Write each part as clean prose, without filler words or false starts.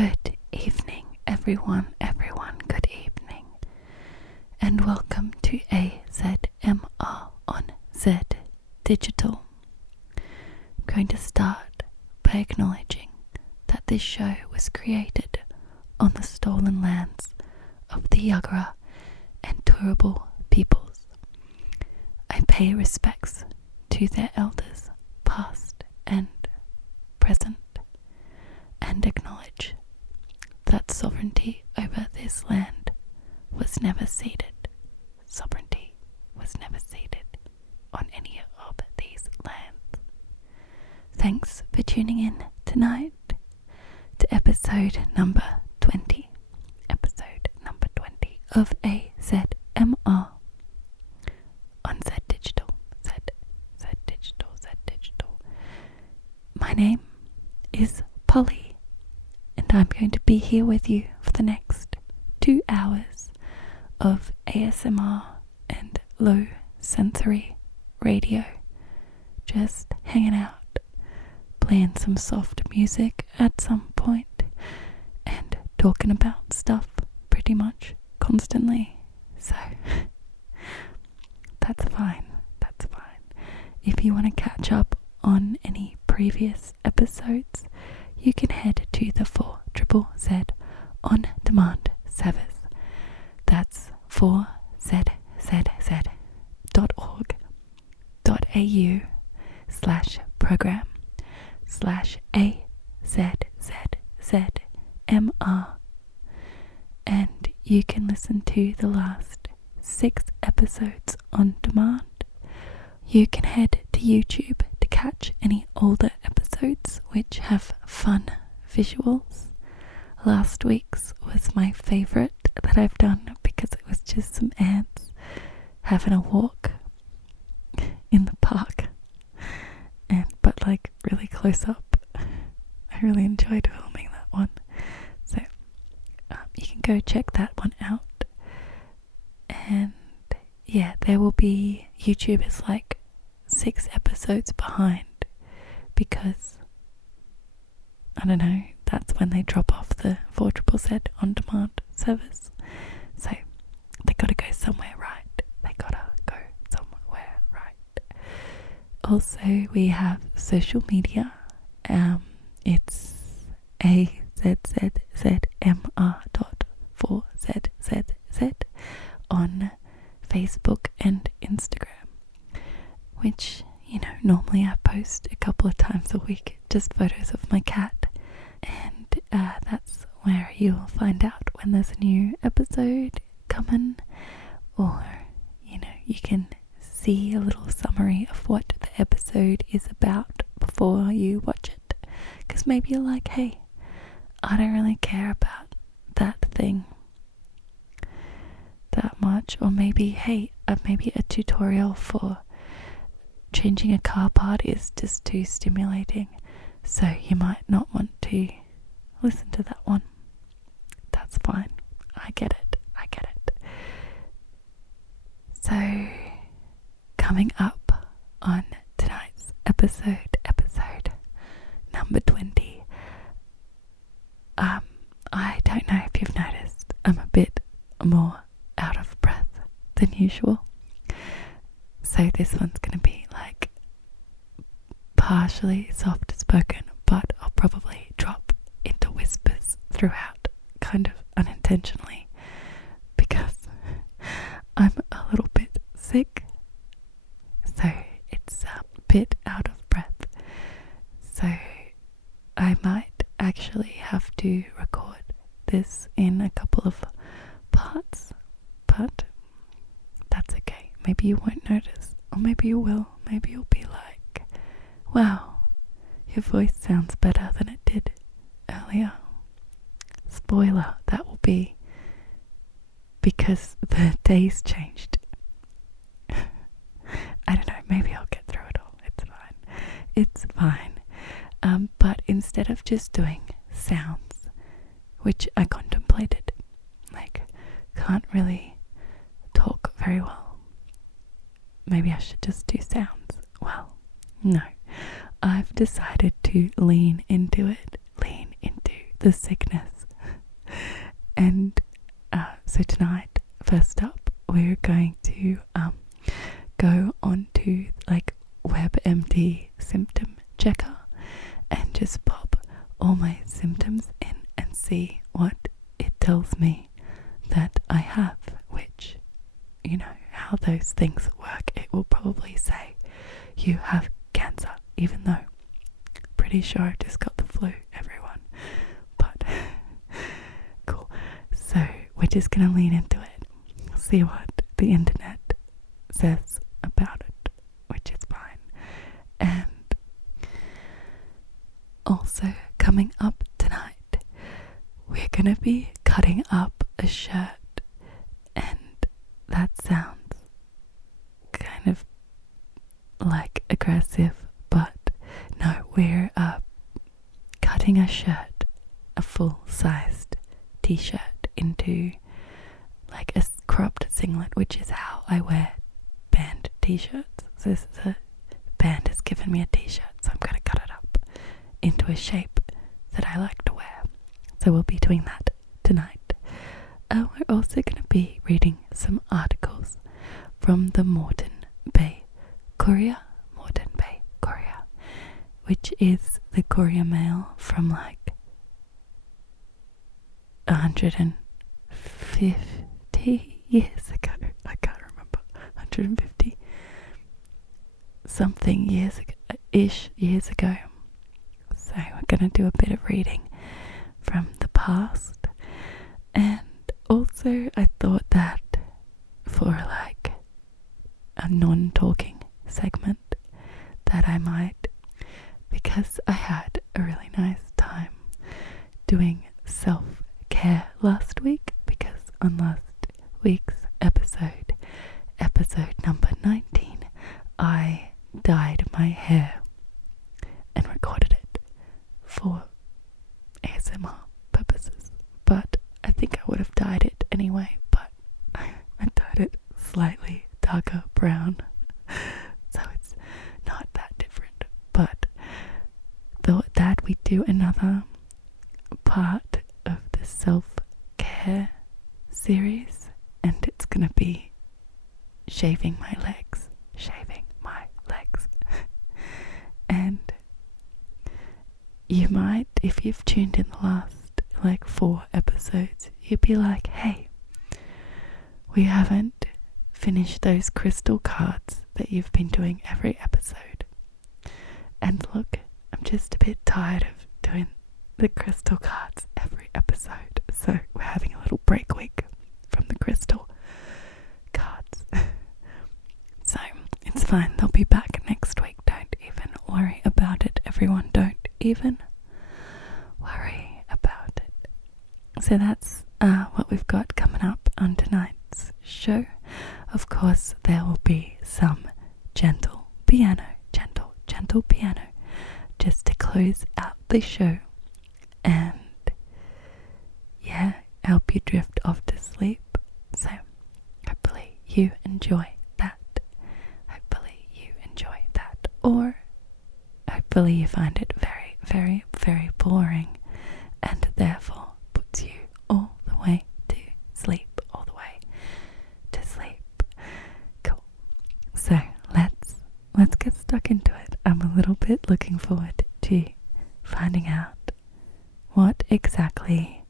Good evening, everyone, good evening. And welcome to AZMR on Zed Digital. I'm going to start by acknowledging that this show was created on the stolen lands of the Jagera and Turrbal peoples. I pay respects to their elders, past and present, and acknowledge that sovereignty over this land was never ceded. Sovereignty was never ceded on any of these lands. Thanks for tuning in tonight to episode number 20. Episode number 20 of AzZMR on Zed Digital. Zed Digital. My name is Polly, and I'm going to be here with you for the next 2 hours of ASMR and low sensory radio. Just hanging out, playing some soft music at some point, and talking about stuff pretty much constantly. So that's fine. If you want to catch up on any previous episodes, you can head to the 4ZZZ on demand service. That's 4ZZZ.org.au/program/AZZMR, and you can listen to the last 6 episodes on demand. You can head to YouTube to catch any older episodes which have fun visuals. Last week's was my favourite that I've done because it was just some ants having a walk in the park, but like really close up. I really enjoyed filming that one, so you can go check that one out. And yeah, there will be, YouTube is like 6 episodes behind because, I don't know, that's when they drop off the 4ZZZ on demand service. So they gotta go somewhere right. Also, we have social media. It's AzZZMR.4ZZZ on Facebook and Instagram, which, normally I post a couple of times a week, just photos of my cat, and that's where you'll find out when there's a new episode coming, or, you can see a little summary of what the episode is about before you watch it, because maybe you're like, hey, I don't really care about that thing that much, or maybe, hey, maybe a tutorial for changing a car part is just too stimulating, so you might not want to listen to that one. That's fine. I get it. So, coming up on tonight's episode number 20, I don't know if you've noticed, I'm a bit more out of breath than usual. So this one's going to be like partially soft spoken, but I'll probably drop into whispers throughout, kind of unintentionally, because I'm a little bit sick. So it's a bit out of breath. So I might actually have to record this in a couple of parts, but that's okay. Maybe you won't notice, or maybe you will. Maybe you'll be like, wow, your voice sounds better than it did earlier. Spoiler, that will be because the days changed. I don't know, maybe I'll get through it all. It's fine. But instead of just doing sounds, which I contemplated, like, can't really talk very well, maybe I should just do sounds. Well, no, I've decided to lean into the sickness And so tonight, first up, we're going to go onto like WebMD symptom checker and just pop all my symptoms in and see what it tells me that I have, which, you know, how those things work. It will probably say you have cancer, even though pretty sure I just got the flu, everyone. But cool. So we're just gonna lean into it, see what the internet says about it, which is fine. And also coming up tonight, we're gonna be cutting up a shirt, and that sounds kind of like aggressive, but no, we're cutting a shirt, a full-sized t-shirt, into like a cropped singlet, which is how I wear band t-shirts. So this is a band has given me a t-shirt, so I'm gonna cut it up into a shape that I like to wear. So we'll be doing that tonight. We're also going to be reading some articles from the Moreton Bay Courier, which is the courier mail from like 150 years ago. I can't remember. 150 something years ago. So we're going to do a bit of reading from the past. And also I thought that for like a non-talking segment that I might, because I had a really nice time doing self-care last week, because on last week's episode number 19, I dyed my hair and recorded it for AZMR purposes, but I think I would have dyed it anyway, but I dyed it slightly darker brown, so it's not that different. But thought that we'd do another part of the self-care series, and it's gonna be shaving my legs. And you might, if you've tuned in the last like 4 episodes, you'd be like, hey, we haven't finished those crystal cards that you've been doing every episode. And look, I'm just a bit tired of doing the crystal cards every episode, so we're having a little break week from the crystal cards. So it's fine, they'll be back next week. Don't even worry about it, everyone. Don't even worry about it. So that's what we've got coming up on tonight's show. Of course, there will be some gentle piano, just to close out the show and help you drift off to sleep. So hopefully you enjoy that. Or hopefully you find it very, very, very boring, and therefore puts you all the way to sleep. Cool. So let's get stuck into it. I'm a little bit looking forward to finding out what exactly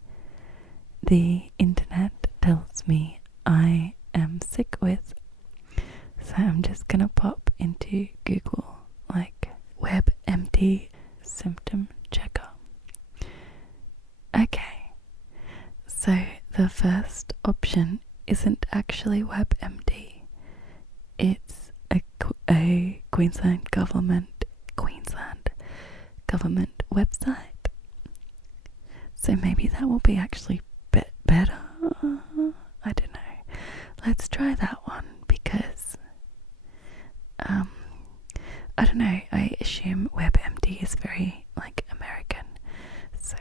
the internet tells me I am sick with. So I'm just gonna pop into Google like WebMD symptom checker. Okay, so the first option isn't actually WebMD. It's a Queensland government website. So maybe that will be actually better. I don't know. Let's try that one, because I don't know, I assume WebMD is very like American. So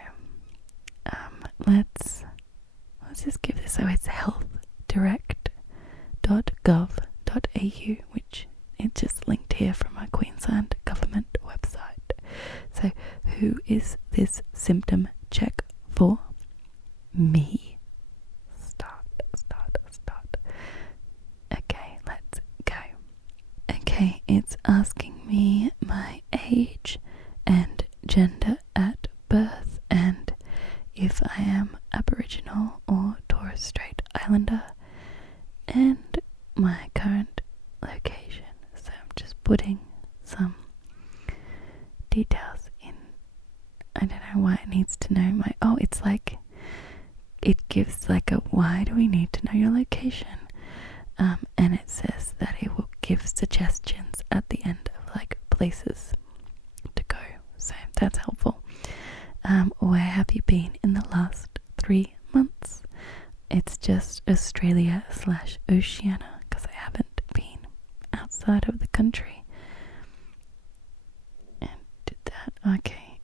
let's just give this, so it's healthdirect.gov.au, which it just linked here from a Queensland government website. So who is this symptom check for? Me. Okay, it's asking me my age and gender at birth and if I am Aboriginal or Torres Strait Islander and my current location. So I'm just putting some details in. I don't know why it needs to know my, it's like, it gives like a why do we need to know your location? And it says that it will give suggestions at the end of like places to go. So that's helpful. Where have you been in the last 3 months? It's just Australia/Oceania because I haven't been outside of the country. And did that. Okay,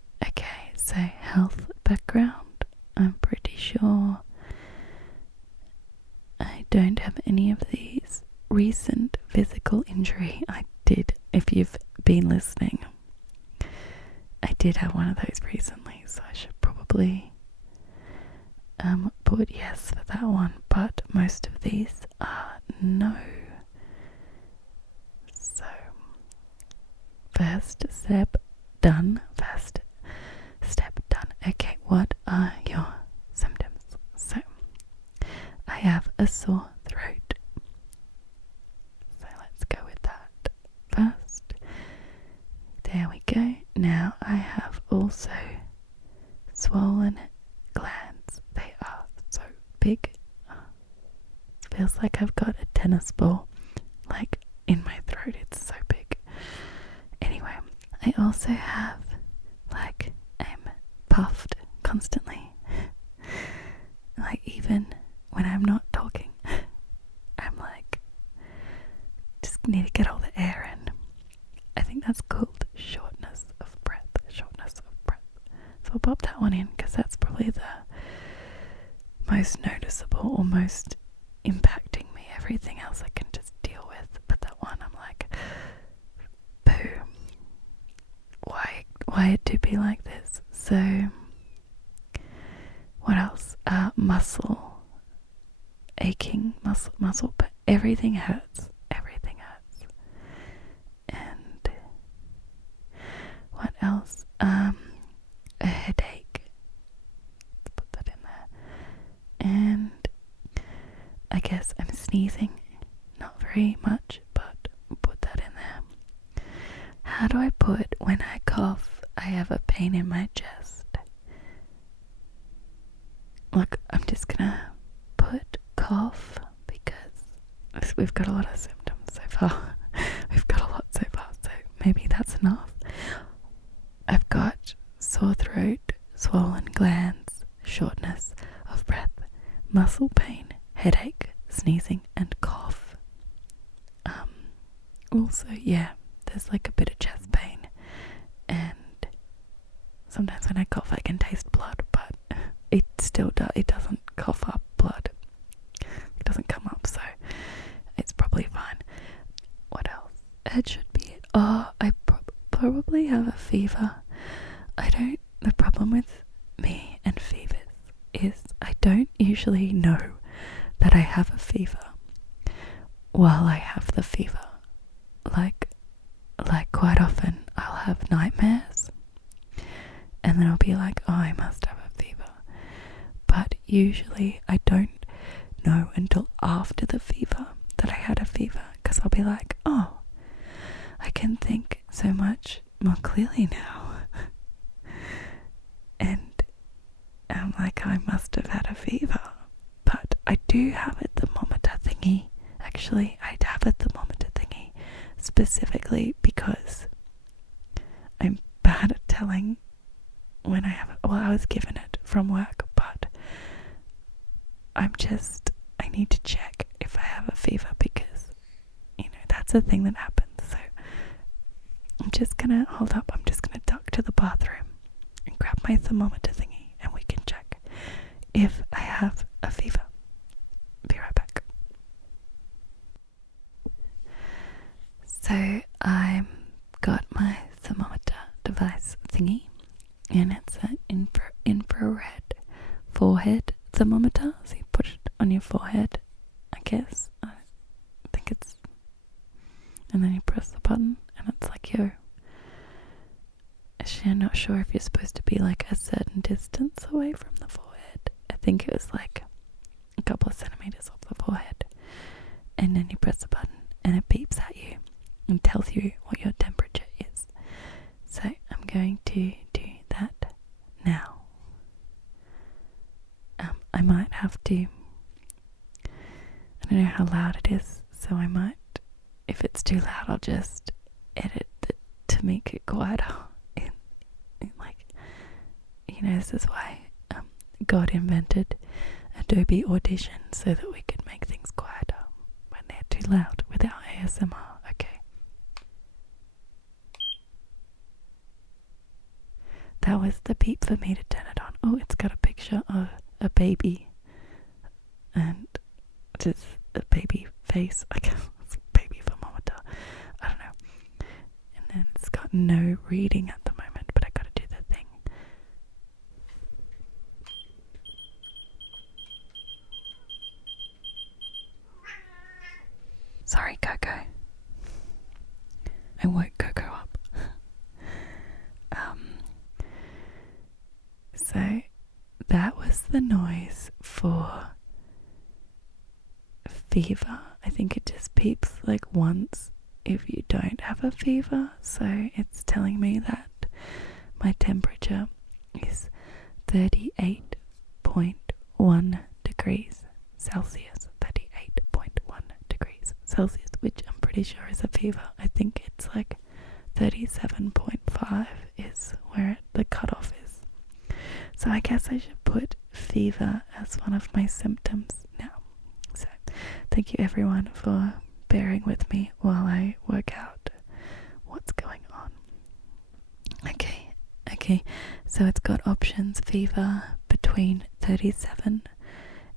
so health background. I'm pretty sure I don't have any of these. Recent physical injury. I did, if you've been listening. I did have one of those recently, so I should probably put yes for that one, but most of these are no. So, first step done. Okay, what are your symptoms? So, I have a sore throat. So let's go with that first. There we go. Now I have also swollen glands. They are so big. It feels like I've got a tennis ball like in my throat. It's so big. Anyway, I also have like I'm puffed constantly. Like even when I'm not talking, I'm like just need to get all the air in. I think that's called shortness of breath. So I'll pop that one in because that's probably the most noticeable or most impacting me. Everything else I can just deal with, but that one I'm like, boo. Why it to be like this? So what else? Muscle aching, muscle, but everything hurts. And what else? A headache. Let's put that in there. And I guess I'm sneezing. Not very much, but put that in there. How do I put when I cough? I have a pain in my chest. Look, I'm just gonna put cough because we've got a lot of symptoms so far. So maybe that's enough. I've got sore throat, swollen glands, shortness of breath, muscle pain, headache, sneezing, and cough. Also, there's like a bit of chest pain, and sometimes when I cough I can taste blood, but it doesn't cough up blood. It doesn't come up, so it's probably fine. What else? It should be it. I probably have a fever. The problem with me and fevers is I don't usually know that I have a fever while I have the fever. Like quite often I'll have nightmares and then I'll be like, I must have a fever. But usually I don't know until after the fever that I had a fever, because I'll be like, I can think so much more clearly now. And I'm like, I must have had a fever. But I do have a thermometer thingy. Actually, I have a thermometer thingy specifically because I'm bad at telling when I have it. Well, I was given it from work, but I need to check if I have a fever because, that's a thing that happens. So I'm just gonna duck to the bathroom and grab my thermometer thingy and we can check if I have a fever. Be right back. So I've got my thermometer device thingy and it's an infrared forehead thermometer. So you put it on your forehead, I guess. and then you press the button, and it's like, yo. Actually, I'm not sure if you're supposed to be like a certain distance away from the forehead. I think it was like a couple of centimeters off the forehead. And then you press the button and it beeps at you and tells you what your temperature is. So I'm going to do that now. I might have to, I don't know how loud it is, so I might, if it's too loud, I'll just edit it to make it quieter. This is why God invented Adobe Audition, so that we could make things quieter when they're too loud without ASMR. Okay. That was the beep for me to turn it on. Oh, it's got a picture of a baby, and just a baby face. Like it's a baby thermometer. I don't know. And then it's got no reading at the moment, but I gotta do the thing. Sorry, Coco. I woke Coco up. So that was the noise for fever. I think it just beeps like once if you don't have a fever. So it's telling me that my temperature is 38.1 degrees Celsius. 38.1 degrees Celsius, which I'm pretty sure is a fever. I think it's like 37.5 is where the cutoff is. So I guess I should put fever as one of my symptoms now. So thank you everyone for bearing with me while I work out what's going on. Okay, so it's got options: fever between 37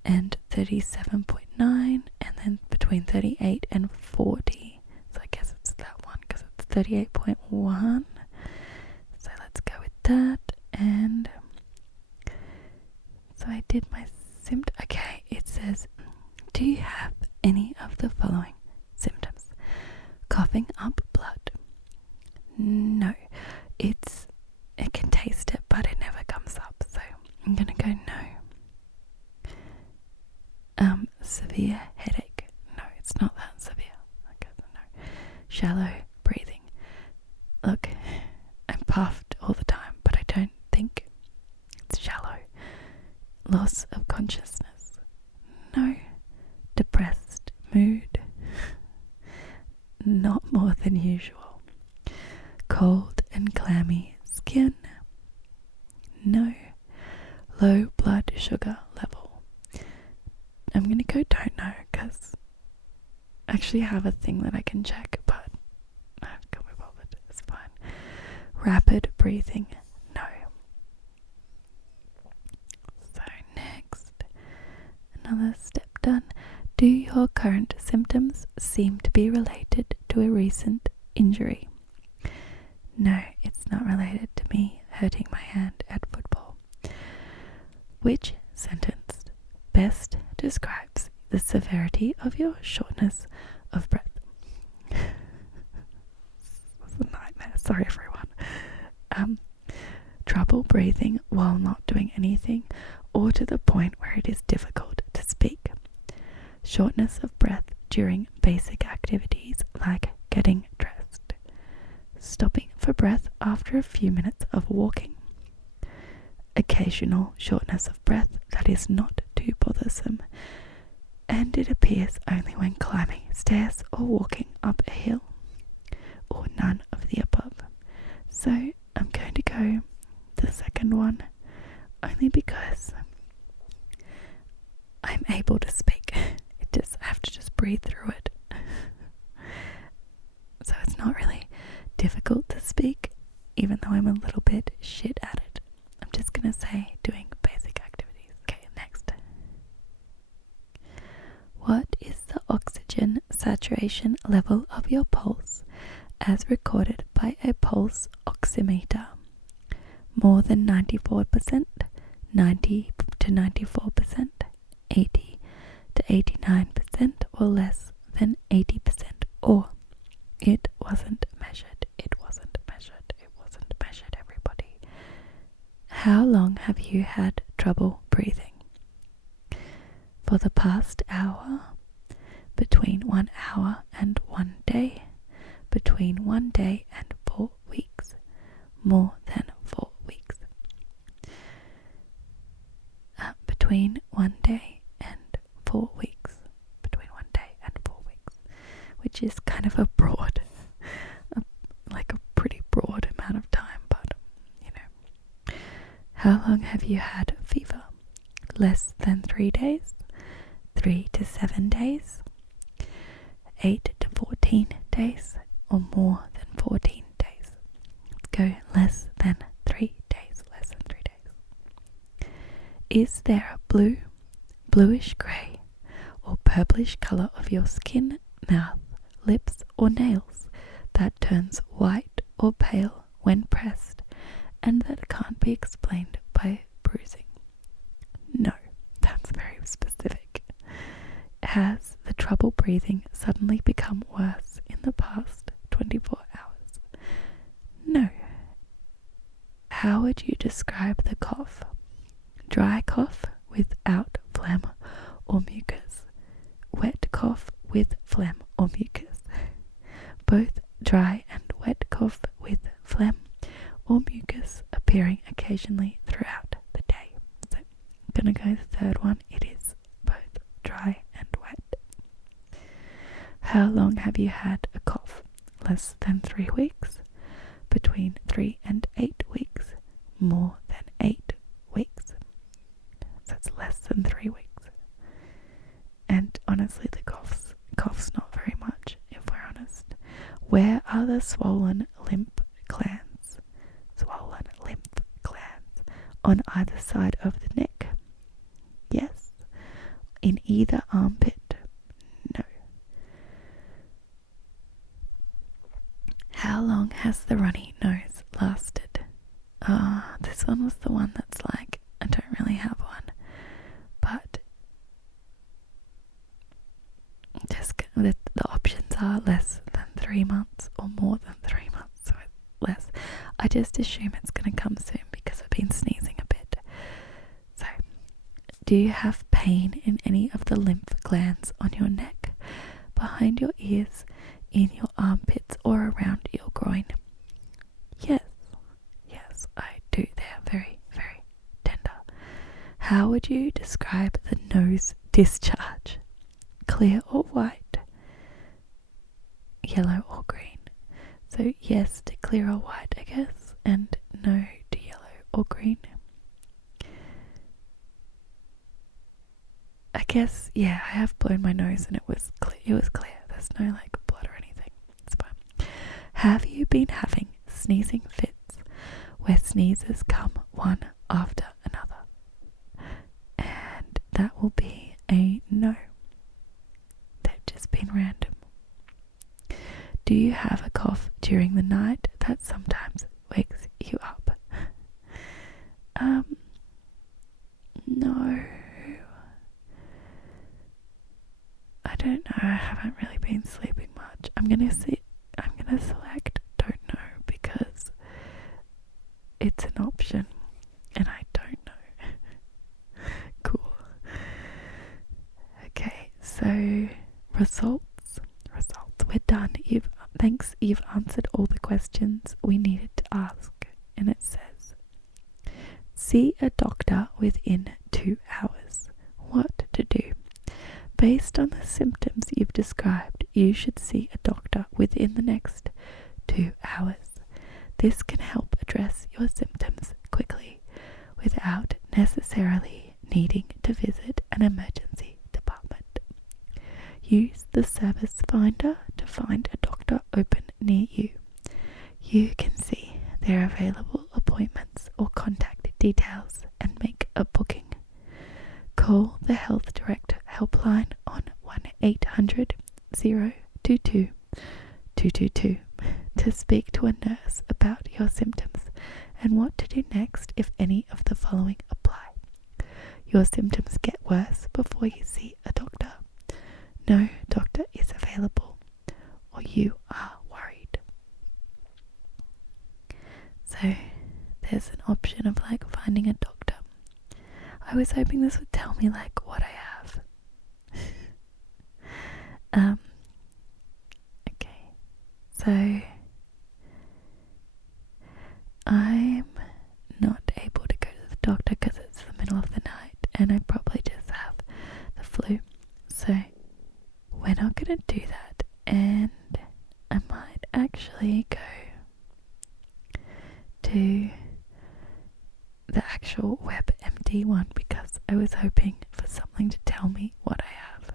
and 37.9, and then between 38 and 40. So I guess it's that one because it's 38.1. So let's go with that. And so I did my symptom. Okay, it says, do you have any of the following symptoms? Coughing up blood. No. It can taste it, but it never comes up. So I'm gonna go no. Severe headache. No, it's not that severe. Okay, no. Shallow breathing. Look, I'm puffed all the time, but I don't think it's shallow. Loss of consciousness. No. Depressed mood. Not more than usual. Cold and clammy skin. No. Low blood sugar level. I'm gonna go don't know because I actually have a thing that I can check, but I can't be bothered. It's fine. Rapid breathing. No. So next, another step done. Do your current symptoms seem to be related to a recent injury? No, it's not related to me hurting my hand at football. Which sentence best describes the severity of your shortness of breath? It's a nightmare. Sorry, everyone. Trouble breathing while not doing anything, or to the point where it is difficult to speak. Shortness of breath during basic activities like getting dressed. Stopping for breath after a few minutes of walking. Occasional shortness of breath that is not too bothersome, and it appears only when climbing stairs or walking up a hill, or none of the above. So I'm going to go the second one, only because I'm able to speak. I have to just breathe through it. So it's not really difficult to speak, even though I'm a little bit shit at it. I'm just gonna say doing basic activities. Okay, next. What is the oxygen saturation level of your pulse as recorded by a pulse oximeter? More than 94%, 90 to 94%, 80 to 89%, or less than 80%, or It wasn't measured. It wasn't measured. It wasn't measured, everybody. How long have you had trouble breathing? For the past hour, between 1 hour and 1 day, between 1 day and 4 weeks, more than 4 weeks. Between 1 day and 4 weeks, between 1 day and 4 weeks, which is kind of a broad, like a pretty broad amount of time, but you know. How long have you had fever? Less than 3 days, 3 to 7 days, 8 to 14 days, or more than 14 days. Let's go less than 3 days, less than 3 days. Is there a blue, bluish grey, or purplish colour of your skin, mouth, lips, or nails that turns white or pale when pressed and that can't be explained by bruising? No, that's very specific. Has the trouble breathing suddenly become worse in the past 24 hours? No. How would you describe the cough? Dry cough without phlegm or mucus. Wet cough with phlegm or mucus. Both dry and wet cough with phlegm or mucus appearing occasionally throughout the day. So I'm going to go the third one. It is both dry and wet. How long have you had a cough? Less than 3 weeks, between 3 and 8 weeks, more than 8 weeks. So it's less than 3 weeks. And honestly, the cough's not very much, if we're honest. Where are the swollen lymph glands? Swollen lymph glands on either side of the neck? Yes. In either armpit? No. How long has the runny nose lasted? This one was the one that's like, I don't really have one, but just the options are less than 3 months or more than 3 months, so it's less. I just assume it's going to come soon because I've been sneezing a bit. So, do you have pain in any of the lymph glands on your neck, behind your ears, in your armpits, or around your groin? Yes, I do. They are very, very tender. How would you describe the nose discharge? Clear or white? Yellow or green? So yes to clear or white, I guess, and no to yellow or green. I guess, yeah, I have blown my nose and it was clear. There's no like blood or anything. It's fine. Have you been having sneezing fits where sneezes come one after another? And that will be a no. They've just been random. Do you have a cough during the night that sometimes wakes you up? No. I don't know. I haven't really been sleeping much. I'm gonna select don't know because it's an option and I don't know. Cool. Okay, so results. We're done. You've answered all the questions we needed to ask, and it says, see a doctor within 2 hours. What to do? Based on the symptoms you've described, you should see a doctor within the next 2 hours. This can help address your symptoms quickly without necessarily needing to visit an emergency department. Use the service finder to find a doctor open near you. You can see their available appointments or contact details and make a booking. Call the Health Direct helpline on 1-800-022-222 to speak to a nurse about your symptoms and what to do next if any of the following apply. Your symptoms get worse before you see a doctor. No doctor is available, or you are So there's an option of like finding a doctor. I was hoping this would tell me like what I have. Okay, so I'm not able to go to the doctor because it's the middle of the night and I probably just have the flu. So we're not gonna do that, and I might actually go to the actual WebMD one because I was hoping for something to tell me what I have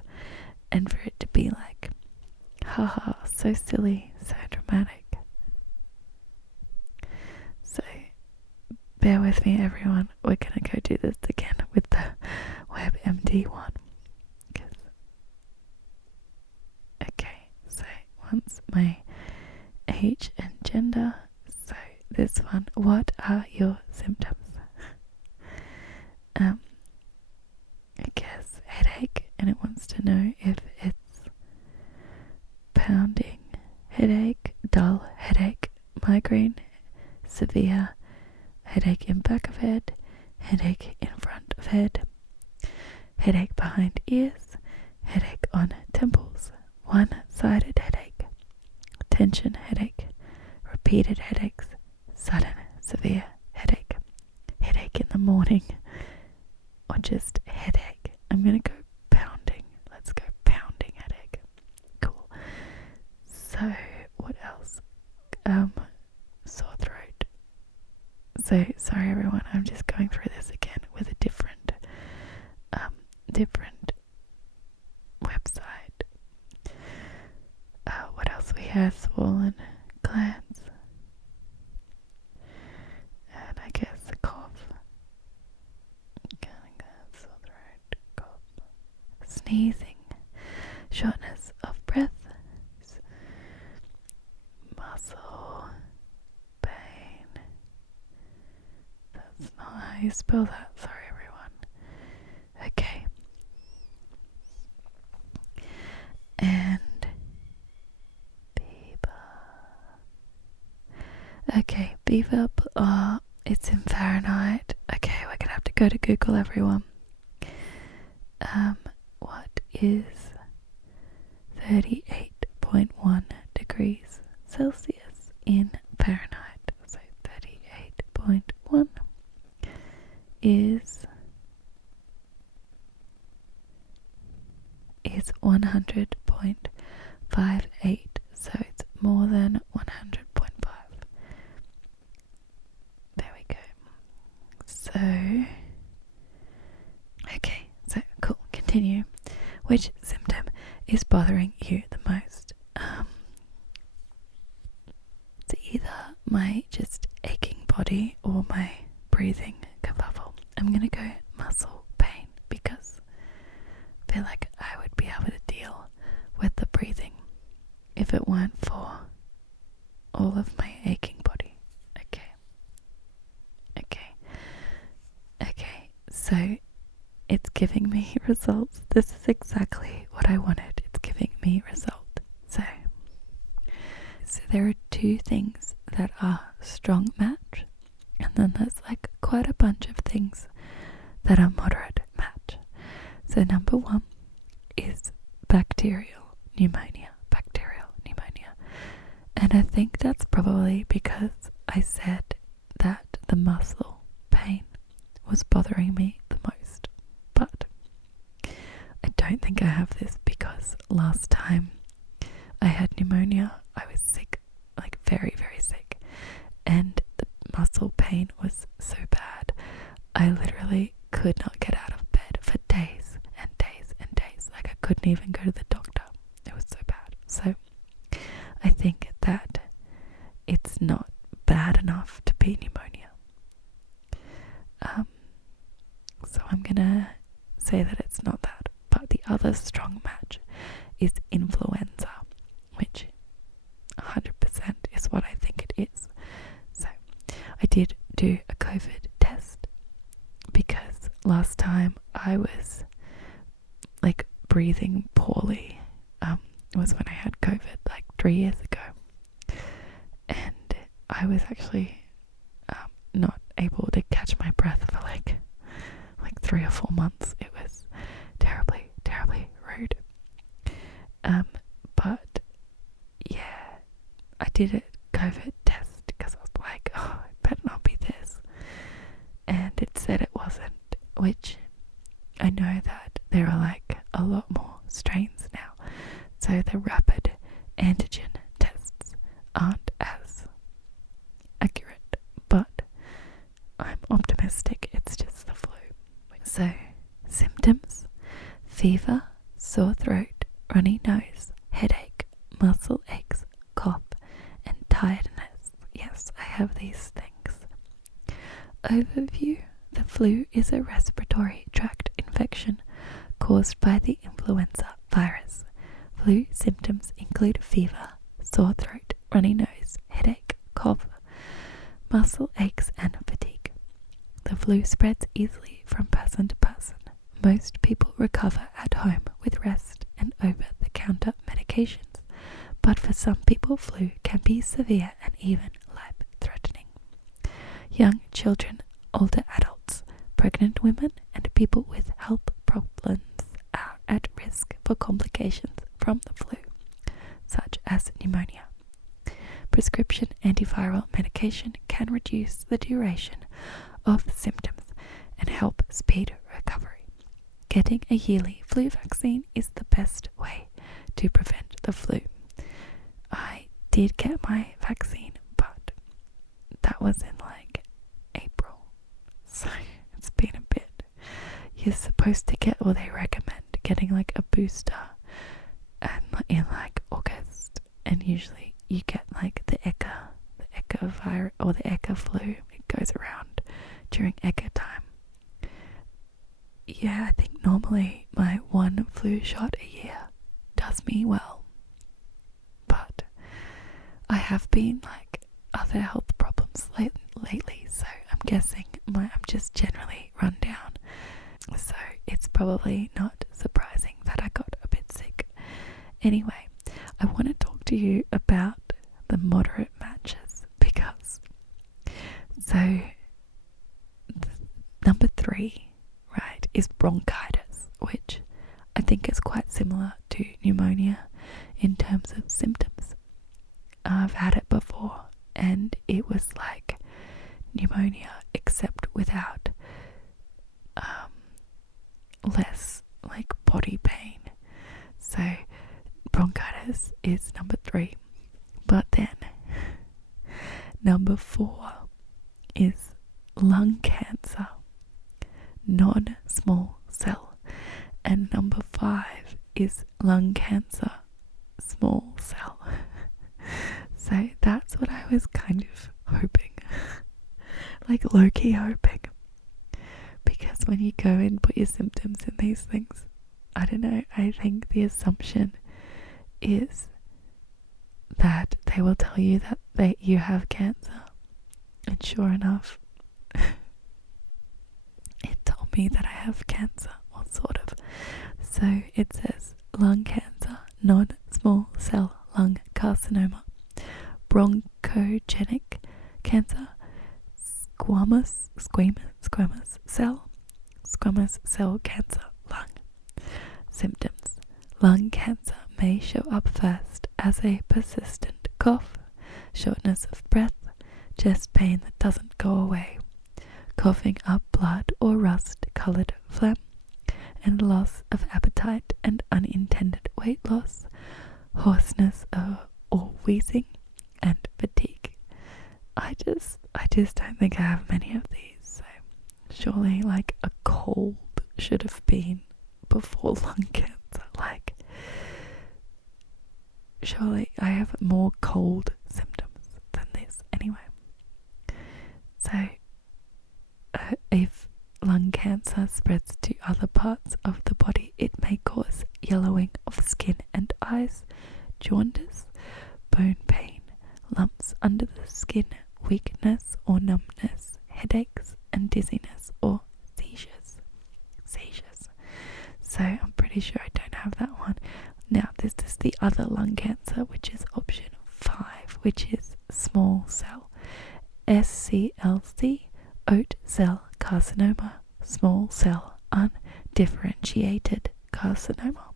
and for it to be like, haha, so silly, so dramatic. So bear with me, everyone. We're gonna go do this again with the WebMD one. Okay, so once my age and gender. So this one, what are your symptoms? I guess headache, and it wants to know if it's pounding headache, dull headache, migraine, severe headache in back of head, headache in front of head, headache behind ears, headache on temples, one-sided headache, tension headache, repeated headaches, sudden severe headache, headache in the morning, or just headache. I'm gonna go pounding. Let's go pounding headache. Cool. So what else? Sore throat. So sorry everyone, I'm just going through this again with a different website. What else we have? Swollen glands. And I guess the cough. Sore throat, cough. Sneezing. Shortness of breath. Muscle pain. That's not how you spell that. Sorry everyone. Okay. And fever. Okay, fever. It's in Fahrenheit. Okay, we're gonna have to go to Google, everyone. What is 38.1 degrees Celsius in Fahrenheit? So 38.1 is 100.58, so it's more than 100.5. There we go. So, okay, so cool, continue. Which symptom is bothering you the most? It's either my just aching body or my breathing kerfuffle. I'm gonna go muscle pain because I feel like I would be able to deal with the breathing if it weren't for all of my aching body. Okay, so it's giving me results. This is exactly what I wanted. It's giving me result. So there are two things that are strong match, and then there's like quite a bunch of things that are moderate match. So number one is bacterial pneumonia. And I think that's probably because I said that the muscle pain was bothering me the most. But I don't think I have this because last time I had pneumonia, I was sick, like very, very sick. And the muscle pain was so bad, I literally could not get out of bed for days and days and days. Like I couldn't even go to the doctor. It was so bad. So I think that it's not bad enough to be pneumonia. So I'm gonna say that it's not that. But the other strong match is influenza, which 100% is what I think it is. So I did do a COVID test because last time I was like breathing poorly. It was when I had COVID like 3 years ago, and I was actually not able to catch my breath for like 3 or 4 months. It was terribly, terribly rude. But yeah, I did a COVID test because I was like, oh, it better not be this. And it said it wasn't, which I know that there are like a lot more strains now. So the rapid antigen tests aren't as accurate, but I'm optimistic it's just the flu. So, symptoms: fever, sore throat, runny nose, headache, muscle aches, cough, and tiredness. Yes, I have these things. Overview: the flu is a respiratory tract infection caused by the influenza virus. Flu symptoms include fever, sore throat, runny nose, headache, cough, muscle aches, and fatigue. The flu spreads easily from person to person. Most people recover at home with rest and over-the-counter medications, but for some people flu can be severe and even life-threatening. Young children, older adults, pregnant women, and people with health problems are at risk for complications from the flu, such as pneumonia. Prescription antiviral medication can reduce the duration of symptoms and help speed recovery. Getting a yearly flu vaccine is the best way to prevent the flu. I did get my vaccine, but that was in like April, so it's been a bit. You're supposed to get, or they recommend getting like a booster in like August, and usually you get like the Eka virus or the Eka flu. It goes around during Eka time. Yeah, I think normally my one flu shot a year does me well, but I have been like other health problems lately, so I'm guessing I'm just generally run down. So it's probably not surprising that I got a bit sick. Anyway, I want to talk to you about the moderate matches because number 3, right, is bronchitis, which I think is quite similar to pneumonia in terms of symptoms. I've had it before and it was like pneumonia except without less like body pain. So bronchitis is number 3. But then number 4 is lung cancer, non-small cell, and number 5 is lung cancer, small cell. So that's what I was kind of hoping, like low-key hoping, because when you go and put your symptoms in these things, I don't know, I think the assumption is that they will tell you that you have cancer, and sure enough, it told me that I have cancer, or sort of. So it says lung cancer, non-small cell lung carcinoma, bronchogenic cancer, squamous cell cancer, lung. Symptoms: lung cancer may show up first as a persistent cough, shortness of breath, chest pain that doesn't go away, coughing up blood or rust-colored phlegm, and loss of appetite and unintended weight loss, hoarseness or wheezing, and fatigue. I just don't think I have many of these, so surely like a cold should have been before lung cancer. Like, surely I have more cold symptoms than this. Anyway, so if lung cancer spreads to other parts of the body, it may cause yellowing of skin and eyes, jaundice, bone pain, lumps under the skin, weakness or numbness, headaches, and dizziness or seizures. So I'm pretty sure I don't have that one. Now this is the other lung cancer, which is option 5, which is small cell, SCLC, cell undifferentiated carcinoma.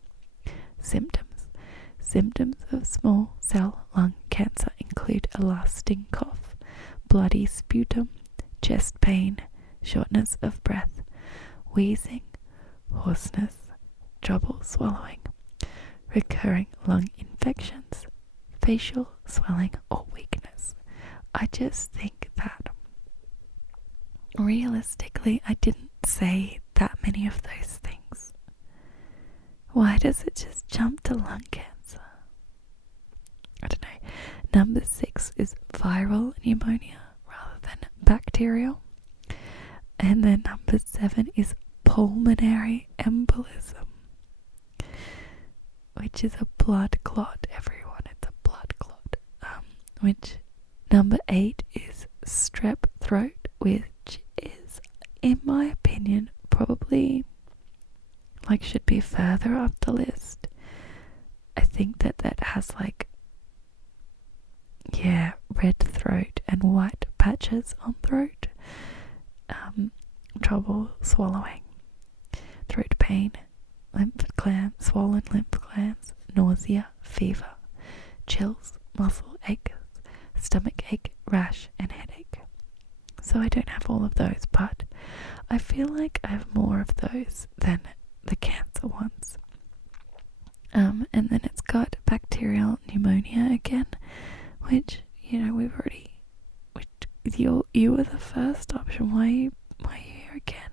Symptoms of small cell lung cancer include a lasting cough, bloody sputum, chest pain, shortness of breath, wheezing, hoarseness, trouble swallowing, recurring lung infections, facial swelling or weakness. I just think that realistically I didn't say that many of those things. Why does it just jump to lung cancer? I don't know. Number 6 is viral pneumonia rather than bacterial. And then number 7 is pulmonary embolism, which is a blood clot, everyone. It's a blood clot. Which number 8 is strep throat, which is, in my opinion, probably should be further up the list. I think that has red throat and white patches on throat, trouble swallowing, throat pain, swollen lymph glands, nausea, fever, chills, muscle aches, stomach ache, rash, and headache. So I don't have all of those, but I feel like I have more of those than the cancer ones. And then it's got bacterial pneumonia again, which, we've already, you were the first option. Why are you here again?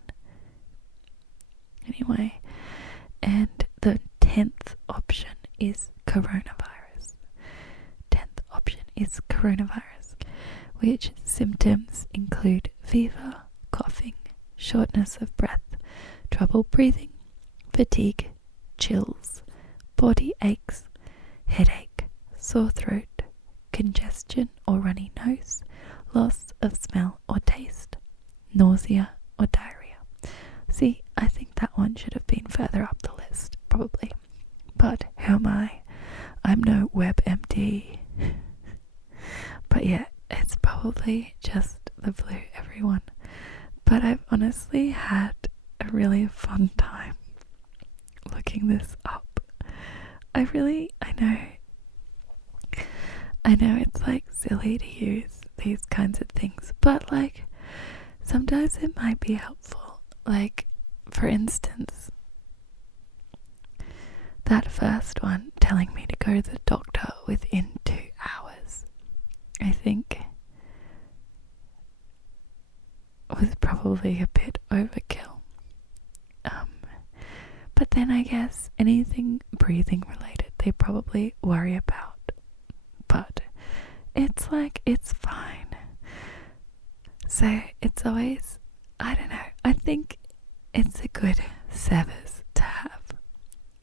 Anyway, and the 10th option is coronavirus. 10th option is coronavirus, which symptoms include fever, coughing, shortness of breath, trouble breathing, fatigue, chills, body aches, headache, sore throat, congestion or runny nose, loss of smell or taste, nausea or diarrhea. See, I think that one should have been further up the list, probably. But who am I? I'm no WebMD. But yeah, it's probably just the flu, everyone. But I've honestly had a really fun time looking this up. I know it's silly to use these kinds of things, but sometimes it might be helpful. For instance, that first one telling me to go to the doctor within 2 hours, I think was probably a bit overkill. But then I guess anything breathing related they probably worry about. But it's it's fine. So it's always, I don't know, I think it's a good service to have.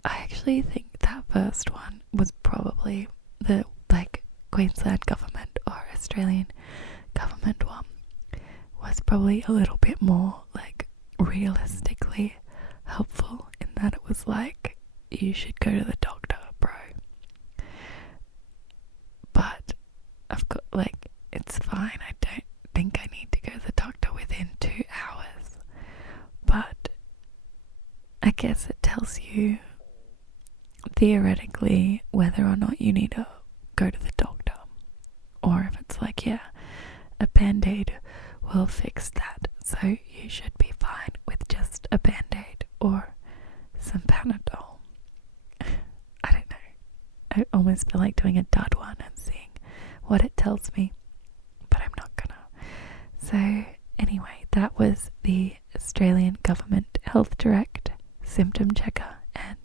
I actually think that first one was probably the Queensland government or Australian government one was probably a little bit more realistically helpful in that it was you should go to the doctor, bro. But I've got it's fine. I don't think I need to go to the doctor within 2 hours. But I guess it tells you theoretically whether or not you need to go to the doctor, or if it's a band-aid will fix that, so you should be fine with just a band-aid or some Panadol. I don't know, I almost feel like doing a dud one and seeing what it tells me, but I'm not gonna. So anyway, that was the Australian Government Health Direct Symptom Checker and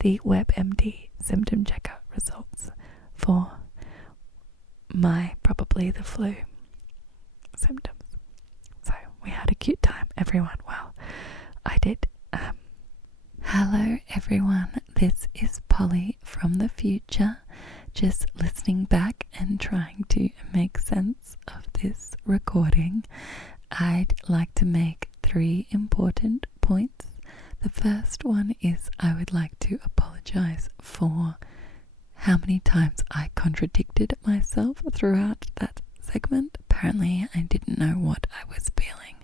the WebMD Symptom Checker results for probably the flu symptoms. So we had a cute time, everyone. Well, I did. Hello everyone, this is Polly from the future, just listening back and trying to make sense of this recording. I'd like to make 3 important points. The first one is I would like to apologize for how many times I contradicted myself throughout that segment. Apparently I didn't know what I was feeling,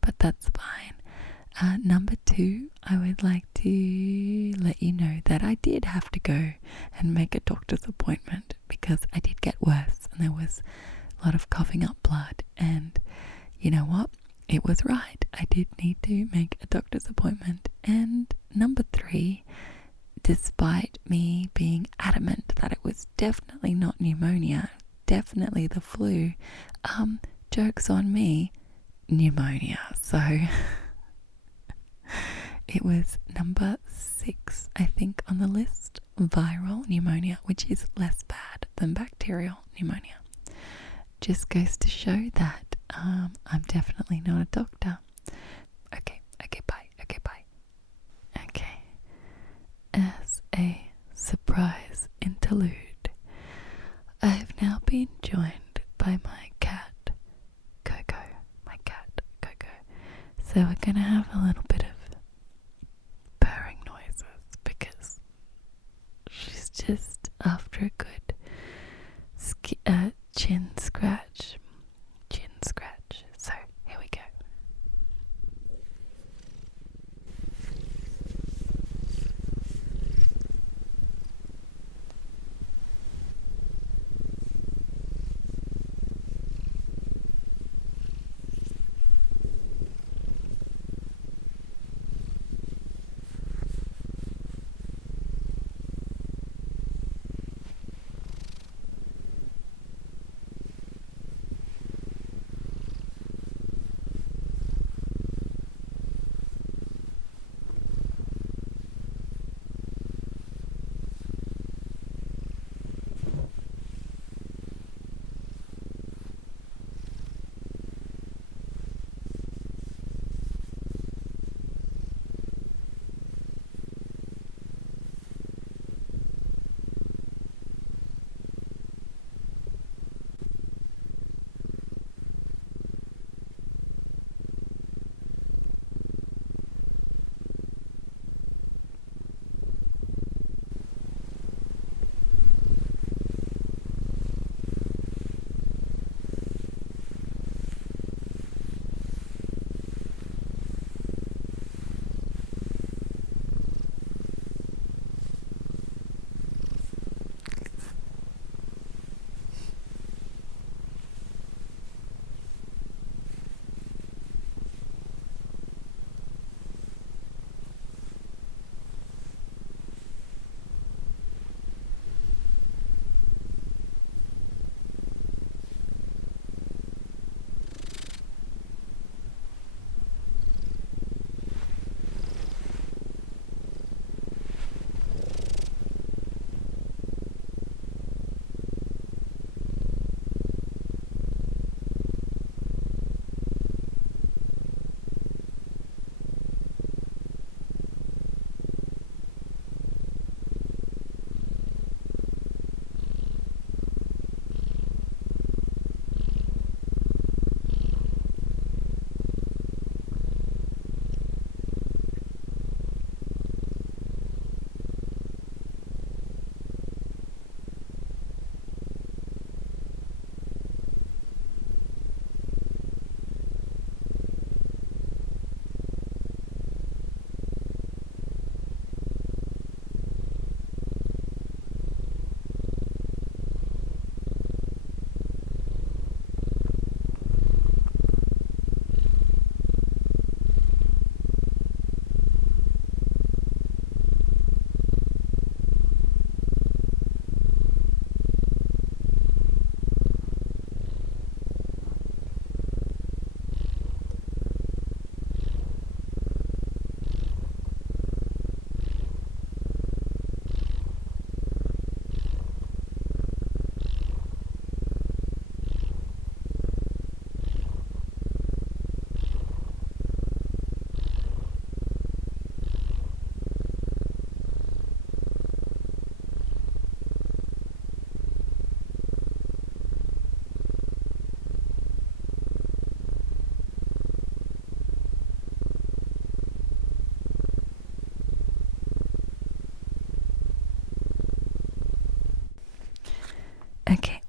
but that's fine. Number 2, I would like to let you know that I did have to go and make a doctor's appointment because I did get worse and there was a lot of coughing up blood, and you know what? It was right. I did need to make a doctor's appointment. And number 3, despite me being adamant that it was definitely not pneumonia, definitely the flu, joke's on me, pneumonia. So it was number 6, I think, on the list, viral pneumonia, which is less bad than bacterial pneumonia. Just goes to show that I'm definitely not a doctor. Okay, bye. Okay, as a surprise interlude, I've now been joined by my cat, Coco. So we're gonna have a little bit of purring noises because she's just after a good chin scratch. So here we go.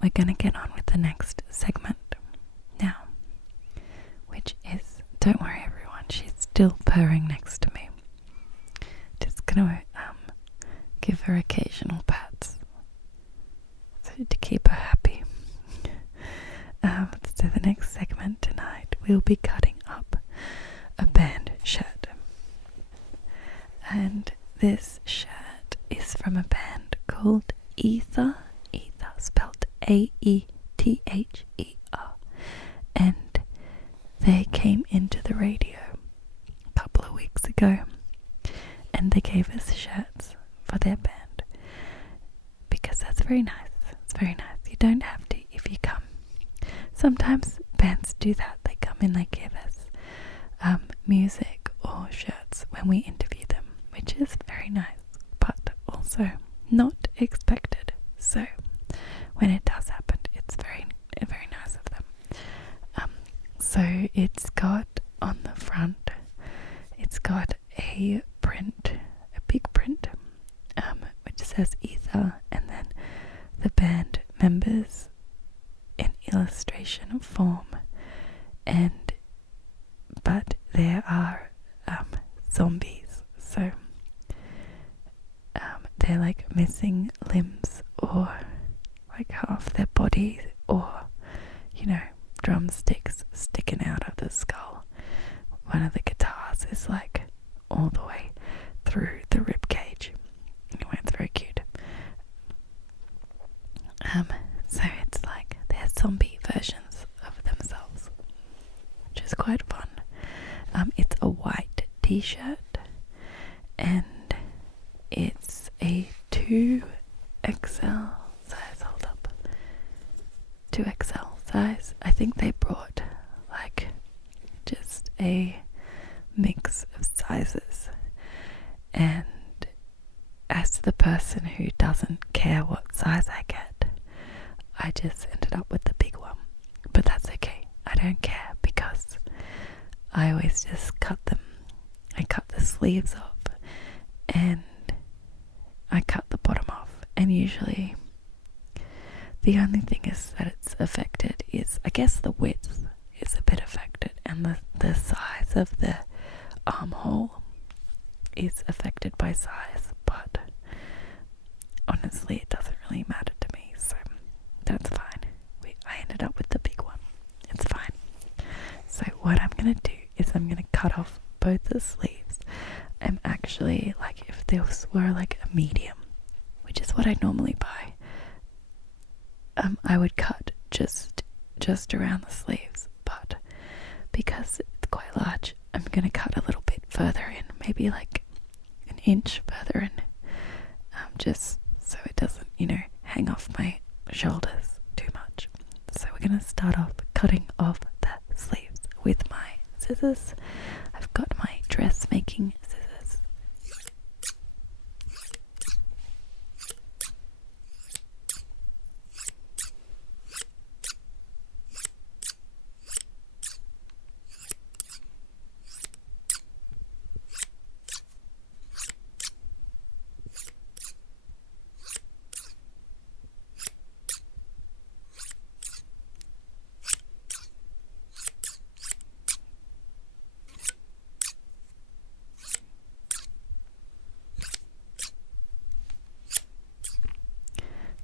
we're going to get on with the next segment now, which is, don't worry everyone, she's still purring next to me. Just gonna give her occasional pats to keep her happy. So the next segment tonight we'll be cutting up a band shirt, and this shirt is from a band called Ether, spelled AETHER, and they came into the radio a couple of weeks ago, and they gave us shirts for their band because that's very nice. It's very nice. You don't have to if you come. Sometimes bands do that. They come and they give us music or shirts when we interview them, which is very nice, but also not expected. So when it does happen, it's very, very nice of them. So it's got on the front, it's got a print, a big print, which says Ether, and then the band members in illustration form, but there are zombies, so they're like missing limbs or like half their body, or drumsticks sticking out of the skull. One of the guitars is like all the way through the rib cage. Anyway, it's very cute. So it's like they're zombie versions of themselves, which is quite fun. It's a white t-shirt, and it's a 2XL size. Hold up. 2XL size. I think they brought like just a mix of sizes, and as the person who doesn't care what size I get, I just ended up with the big one. But that's okay. I don't care because I always just cut them. I cut the sleeves off and I cut the bottom off, and usually the only thing is that it's affected is, I guess, the width is a bit affected, and the size of the armhole is affected by size, but honestly it doesn't really matter to me, so that's fine. I ended up with the big one. It's fine. So what I'm gonna do is I'm gonna cut off both the sleeves. I'm actually, like, if this were like a medium, which is what I normally buy, I would cut just around the sleeves, but because it's quite large, I'm gonna cut a little bit further in, maybe like an inch further in, just so it doesn't, hang off my shoulders too much. So we're gonna start off cutting off the sleeves with my scissors. I've got my dressmaking scissors.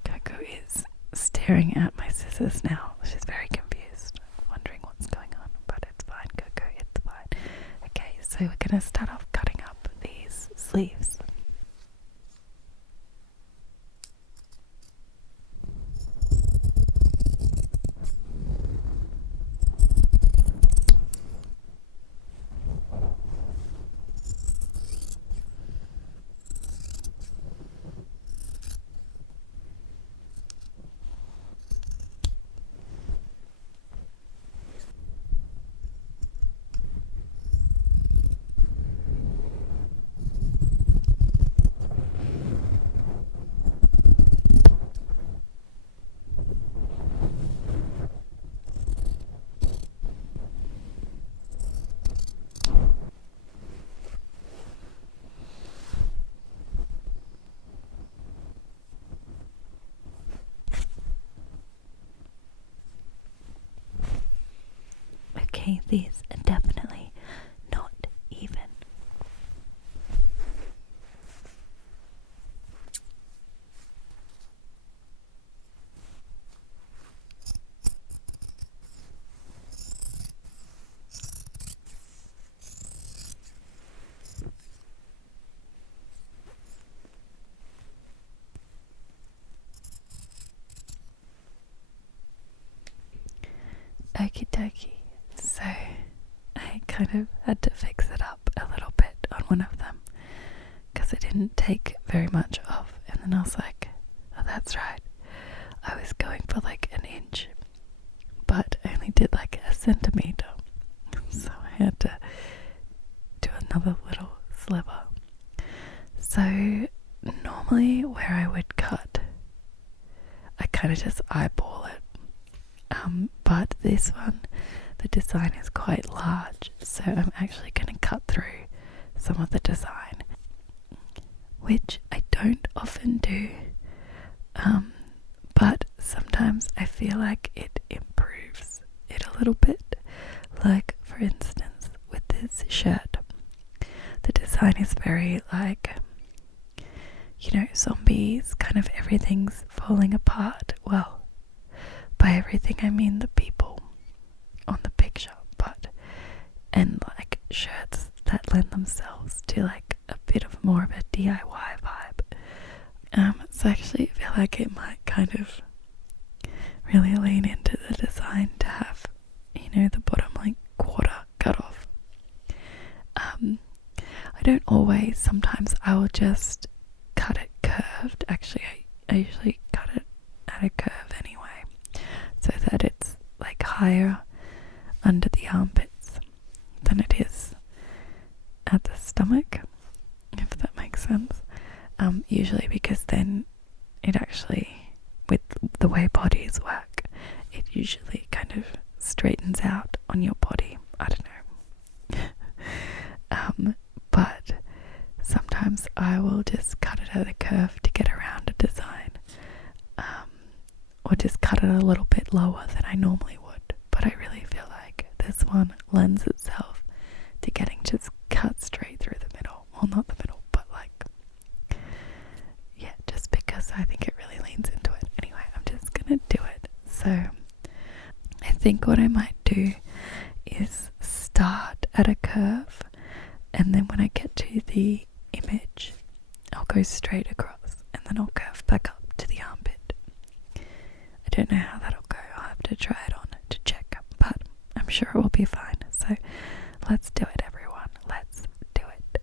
Coco is staring at my scissors now. She's very confused, wondering what's going on, but it's fine, Coco, it's fine. Okay, so we're gonna start off cutting up these sleeves. Okay, these are definitely not even Okie dokie. So I kind of had to fix it up a little bit on one of them because it didn't take very much off. And then I was like, oh, that's right. I was going for like an inch, but I only did like a centimeter. So I had to do another little sliver. So normally where I would cut, I kind of just eyeball it. But this one, the design is quite large, so I'm actually going to cut through some of the design, which I don't often do, but sometimes I feel like it improves it a little bit. Like, for instance, with this shirt, the design is very like, you know, zombies, kind of everything's falling apart. Well, by everything I mean the people on the picture, and like shirts that lend themselves to like a bit of more of a DIY vibe. So I actually feel like it might kind of really lean into the design to have, you know, the bottom like quarter cut off. I don't always, sometimes I will just cut it curved. Actually, I usually cut it at a curve anyway, so that it's like higher under the armpits than it is at the stomach, if that makes sense. Usually because then it actually, with the way bodies work, it usually kind of straightens out on your body. I don't know. But sometimes I will just cut it at a curve to get around a design, or just cut it a little bit lower than I normally would. But I really feel like this one lends itself to getting just cut straight through the middle. Well, not the middle, but like, yeah, just because I think it really leans into it. Anyway, I'm just gonna do it. So I think what I might do is start at a curve, and then when I get to the image, I'll go straight across, and then I'll curve back up to the armpit. I don't know how that'll go. I'll have to try it on to check, but I'm sure it will be fine. So let's do it, everyone. Let's do it.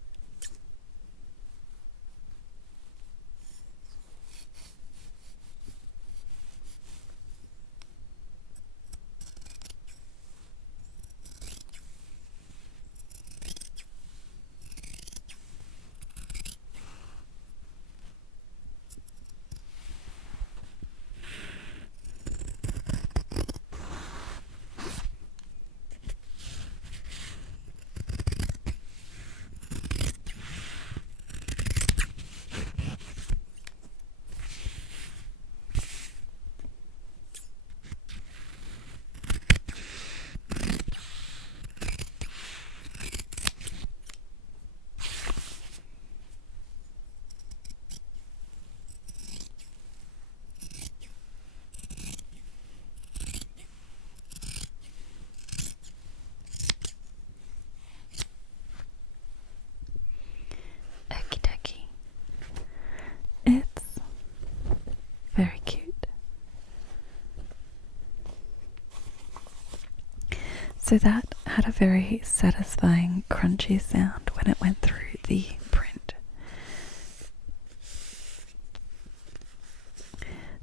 Okie dokie. It's very cute. So that had a very satisfying crunchy sound when it went through the print.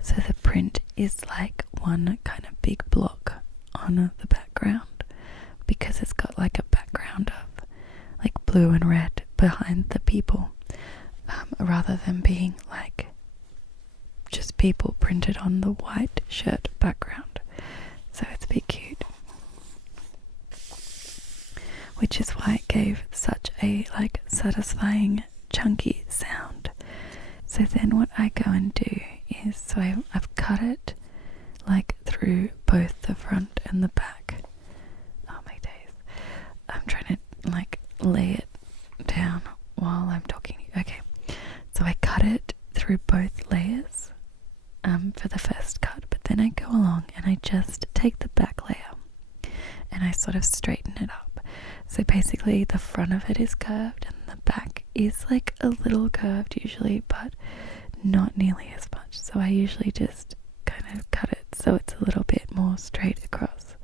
So the print is like one kind of big block on the background, because it's got like a background of like blue and red behind the people, rather than being like just people printed on the white shirt background. So it's a bit cute, which is why it gave such a like satisfying chunky sound. So then what I go and do is, so I've cut it like through both the front and the back. Oh my days, I'm trying to like lay it down while I'm talking to you. Okay, so I cut it through both layers for the first cut, but then I go along and I just take the back layer and I sort of straighten it up. So basically the front of it is curved and the back is like a little curved usually, but not nearly as much. So I usually just kind of cut it so it's a little bit more straight across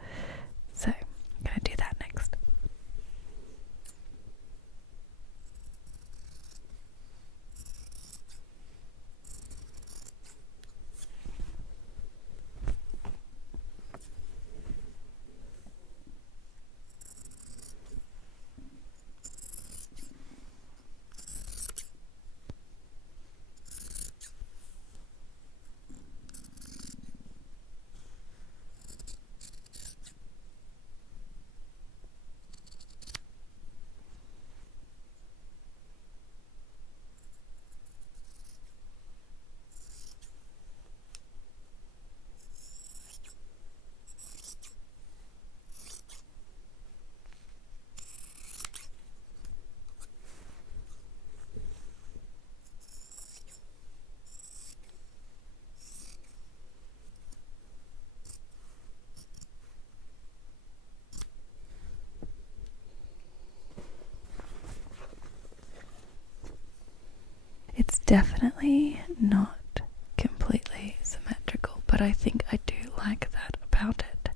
definitely not completely symmetrical, but I think I do like that about it.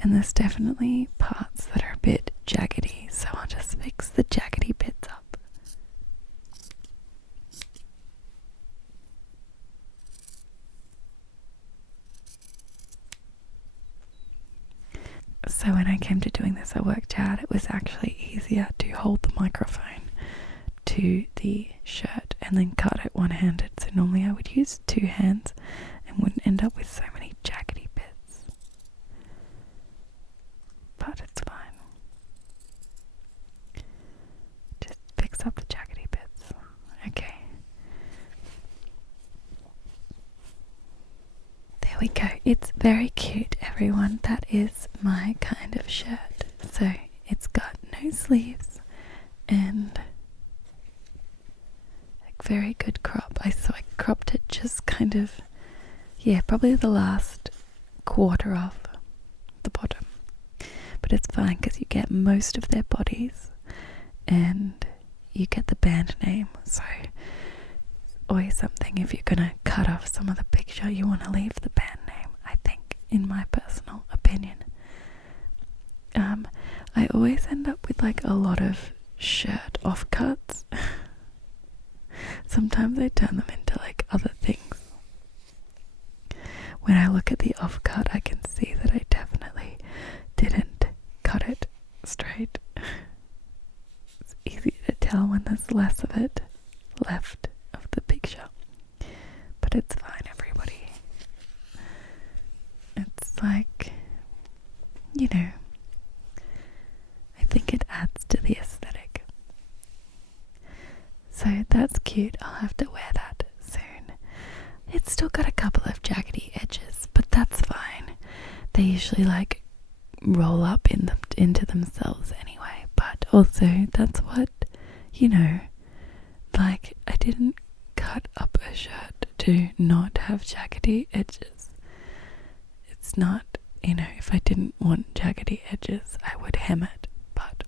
And there's definitely parts that are a bit jaggedy, so I'll just fix the jaggedy bits up. So when I came to doing this, I worked out it was actually easier to hold the microphone to the shirt and then cut it one-handed. So normally I would use two hands and wouldn't end up with so many jaggedy bits. But it's fine. Just fix up the jaggedy bits. Okay. There we go. It's very cute, everyone. That is my kind of shirt. So it's got no sleeves and a very good crop. So I cropped it just kind of, probably the last quarter of the bottom. But it's fine because you get most of their bodies and you get the band name. So always something, if you're gonna cut off some of the picture, you want to leave the band name, I think, in my personal opinion. I always end up with like a lot of shirt offcuts. Sometimes I turn them into like other things. When I look at the offcut, I can see that I definitely didn't cut it straight. It's easy to tell when there's less of it left of the picture, but it's fine, everybody. It's like, I think it adds to the aesthetic. So that's cute. I'll have to wear that soon. It's still got a couple of jaggedy edges, but that's fine. They usually like roll up into themselves anyway, but also that's what, like, I didn't cut up a shirt to not have jaggedy edges. It's not, if I didn't want jaggedy edges, I would hem it, but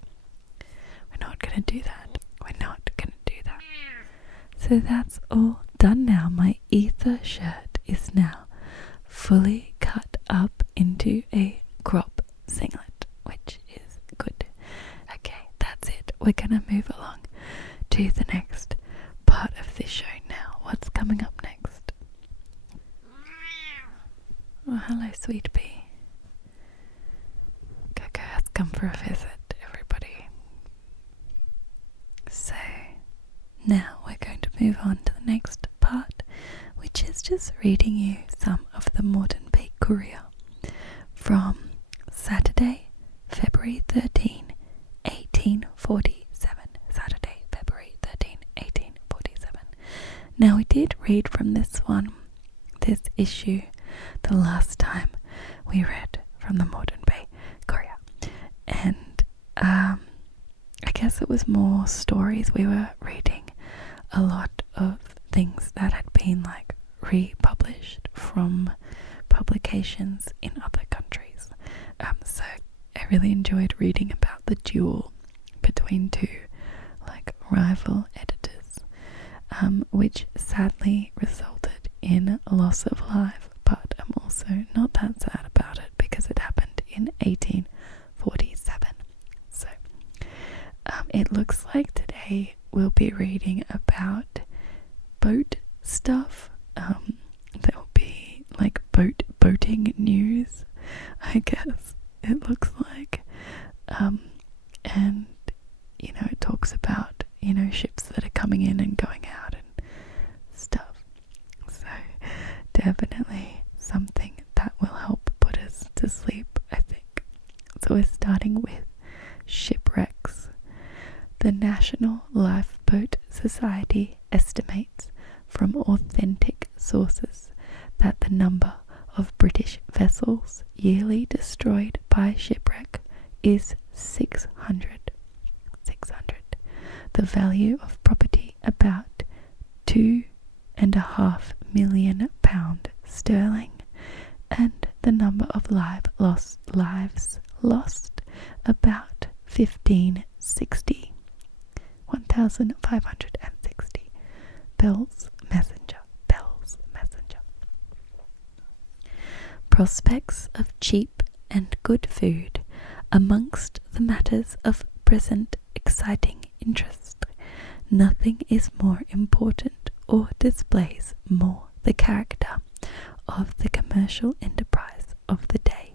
we're not going to do that. We're not going to do that. So that's all done now. My ether shirt is now fully cut up into a crop singlet, which is good. Okay, that's it. We're going to move along to the next part of this show now. What's coming up next? Oh, hello, sweet pea. Coco has come for a visit, everybody. So, now we're going to move on to the next part, which is just reading you some of the Moreton Bay Courier from Saturday, February 13, 1847. Saturday, February 13, 1847. Now, we did read from this issue, the last time we read from the Moreton Bay Courier. And I guess it was more stories we were reading. A lot of things that had been like republished from publications in other countries. So I really enjoyed reading about the duel between two like rival editors, which sadly resulted in a loss of life, but I'm also not that sad about it because it happened in 1847. So it looks like today we'll be reading about boat stuff. There will be like boating news, I guess it looks like, and it talks about ships that are coming in and going out and stuff. So definitely something that will help put us to sleep, I think. So we're starting with shipwrecks. The National Lifeboat Society estimates from authentic sources that the number of British vessels yearly destroyed by shipwreck is 600. The value of property about £2.5 million sterling, and the number of lives lost about 1,560 2,560. Bell's Messenger. Prospects of cheap and good food amongst the matters of present exciting interest. Nothing is more important or displays more the character of the commercial enterprise of the day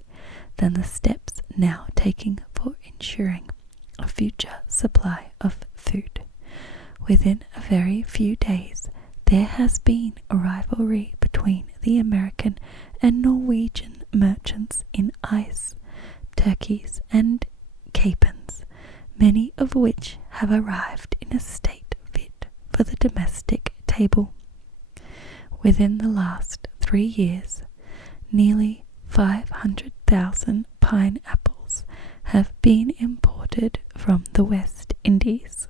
than the steps now taken for ensuring a future supply of food. Within a very few days there has been a rivalry between the American and Norwegian merchants in ice, turkeys and capons, many of which have arrived in a state fit for the domestic table. Within the last 3 years, nearly 500,000 pineapples have been imported from the West Indies,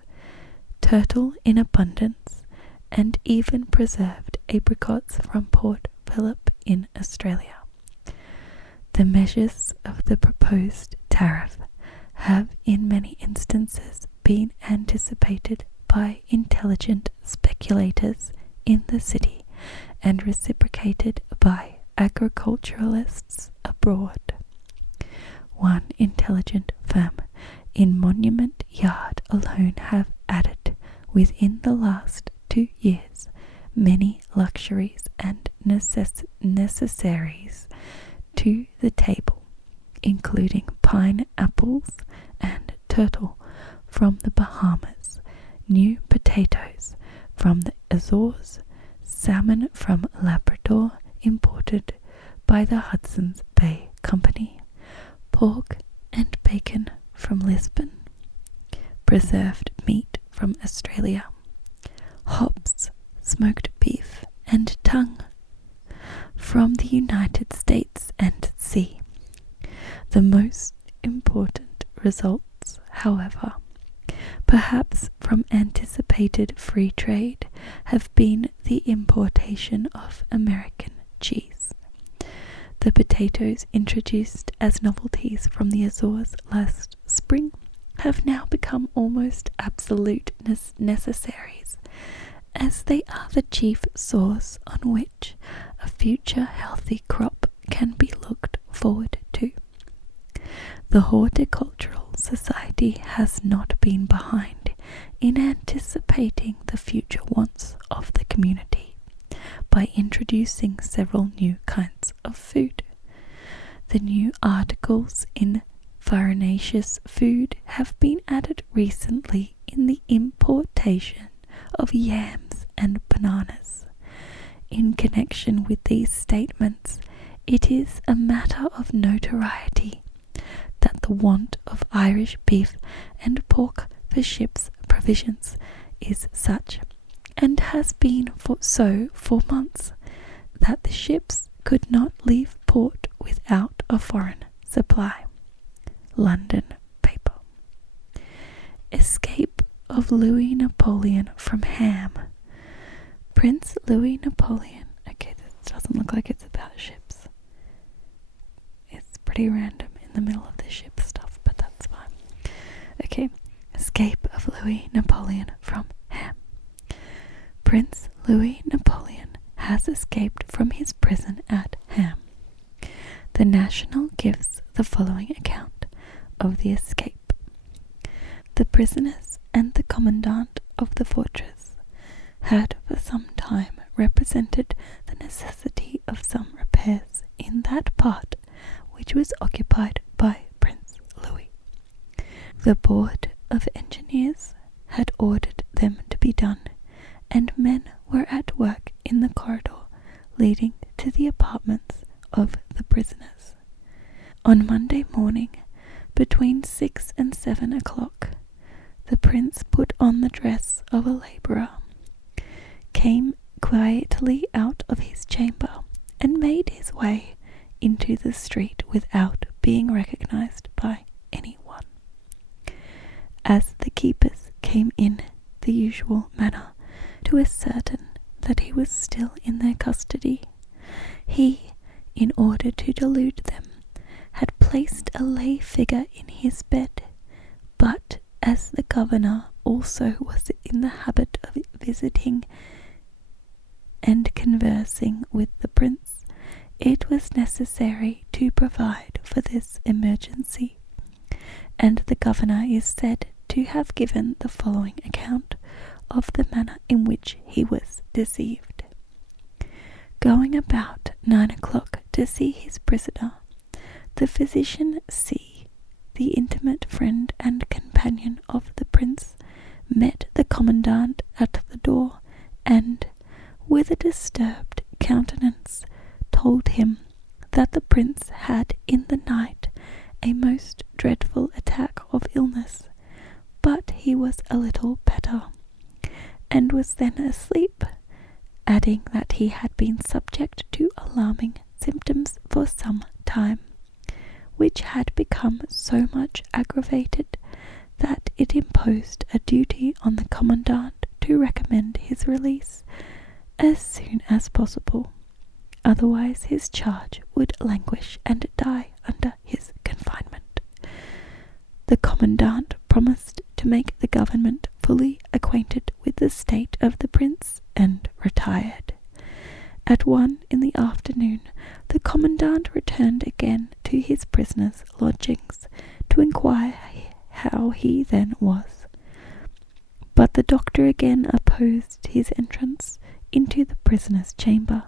turtle in abundance, and even preserved apricots from Port Phillip in Australia. The measures of the proposed tariff have in many instances been anticipated by intelligent speculators in the city and reciprocated by agriculturalists abroad. One intelligent firm in Monument Yard alone have added within the last 2 years many luxuries and necessaries to the table, including pineapples and turtle from the Bahamas, new potatoes from the Azores, salmon from Labrador imported by the Hudson's Bay Company, pork and bacon from Lisbon, preserved meat from Australia, hops, smoked beef and tongue from the United States and sea. The most important results, however, perhaps from anticipated free trade, have been the importation of American cheese. The potatoes introduced as novelties from the Azores last spring have now become almost absolute necessaries, as they are the chief source on which a future healthy crop can be looked forward to. The Horticultural Society has not been behind in anticipating the future wants of the community by introducing several new kinds of food. The new articles in farinaceous food have been added recently in the importation of yams and bananas. In connection with these statements, it is a matter of notoriety that the want of Irish beef and pork for ships' provisions is such, and has been so for months, that the ships could not leave port without a foreign supply. London paper. Escape of Louis Napoleon from Ham. Prince Louis Napoleon. Okay, this doesn't look like it's about ships. It's pretty random in the middle of the ship stuff, but that's fine. Okay, escape of Louis Napoleon from Ham. Prince Louis Napoleon has escaped from his prison at Ham. The National gives the following account of the escape. The prisoners and the commandant of the fortress had for some time represented the necessity of some repairs in that part which was occupied by Prince Louis. The Board of Engineers had ordered them to be done, and men were at work in the corridor leading to the apartments of the prisoners. On Monday morning, between 6 and 7 o'clock, the prince put on the dress of a labourer, came quietly out of his chamber, and made his way into the street without being recognised by anyone. As the keepers came in the usual manner to ascertain that he was still in their custody, he, in order to delude them, had placed a lay figure in his bed, but as the governor also was in the habit of visiting and conversing with the prince, it was necessary to provide for this emergency, and the governor is said to have given the following account of the manner in which he was deceived. Going about 9 o'clock to see his prisoner, the physician C, the intimate friend and companion of the prince, met the commandant at the door, and, with a disturbed countenance, told him that the prince had in the night a most dreadful attack of illness, but he was a little better, and was then asleep, adding that he had been subject to alarming symptoms for some time, which had become so much aggravated that it imposed a duty on the commandant to recommend his release as soon as possible, otherwise his charge would languish and die under his confinement. The commandant promised to make the government fully acquainted with the state of the prince, and retired. At 1 in the afternoon, the commandant returned again to his prisoner's lodgings to inquire how he then was. But the doctor again opposed his entrance into the prisoner's chamber,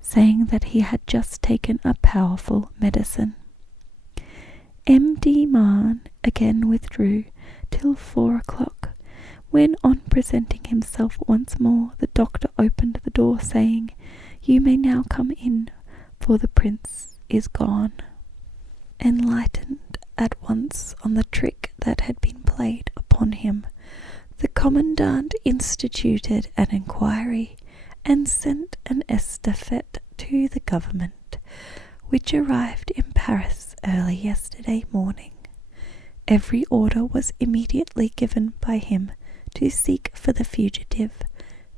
saying that he had just taken a powerful medicine. M.D. Marn again withdrew till 4 o'clock, when on presenting himself once more, the doctor opened the door, saying, "You may now come in, for the prince is gone." Enlightened at once on the trick that had been played upon him, the commandant instituted an inquiry, and sent an estafette to the government, which arrived in Paris early yesterday morning. Every order was immediately given by him to seek for the fugitive,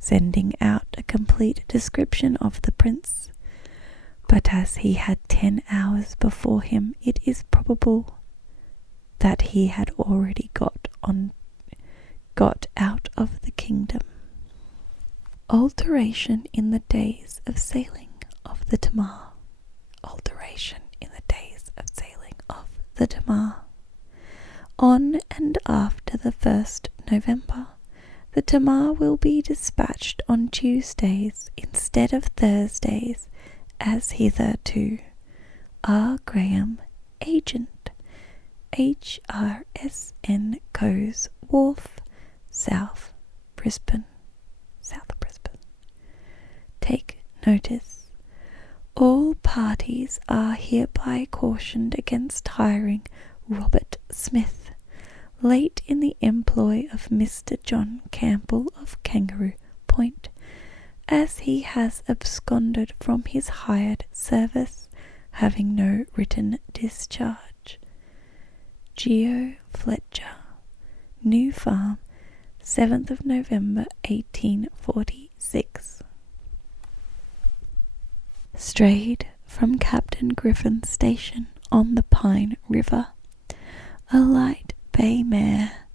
sending out a complete description of the prince. But as he had 10 hours before him, it is probable that he had already got out of the kingdom. Alteration in the days of sailing of the Tamar. Alteration in the days of sailing of the Tamar. On and after the 1st November, the Tamar will be dispatched on Tuesdays instead of Thursdays, as hitherto. R. Graham, Agent, HRSN Coes Wharf, South Brisbane. Take notice. All parties are hereby cautioned against hiring Robert Smith, late in the employ of Mr. John Campbell of Kangaroo Point, as he has absconded from his hired service, having no written discharge. Geo Fletcher, New Farm, 7th of November 1846. Strayed from Captain Griffin's station on the Pine River, a light bay mare,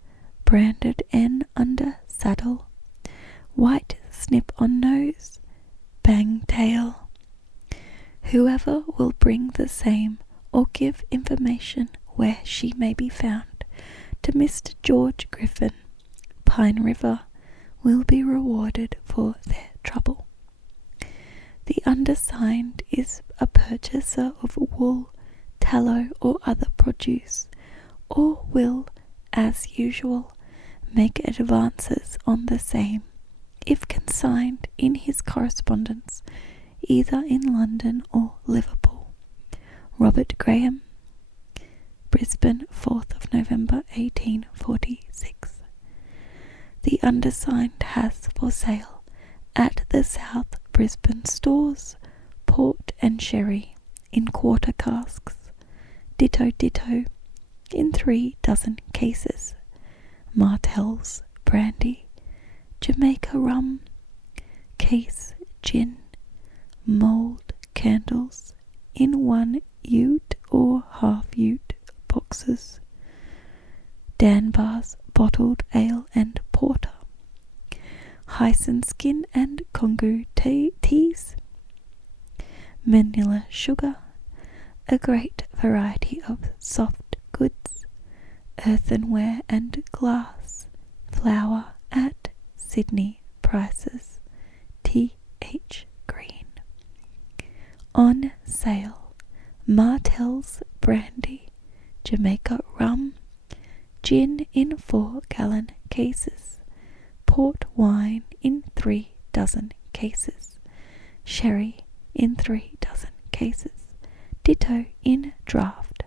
branded N under saddle, white snip on nose, bang tail. Whoever will bring the same or give information where she may be found to Mr. George Griffin, Pine River, will be rewarded for their trouble. The undersigned is a purchaser of wool, tallow, or other produce, or will, as usual, make advances on the same, if consigned in his correspondence, either in London or Liverpool. Robert Graham, Brisbane, 4th of November 1846. The undersigned has for sale at the South Brisbane stores port and sherry in quarter casks, ditto in 3 dozen cases, Martell's brandy, Jamaica rum, case gin, mould candles in 1 ute or half ute boxes, Danbar's bottled ale and porter, Hyson skin and Congo teas, Manila sugar, a great variety of soft goods, earthenware and glass, flour at Sydney prices, TH Green. On sale, Martell's brandy, Jamaica rum, gin in 4-gallon cases, port wine in 3 dozen cases, sherry in 3 dozen cases, ditto in draft,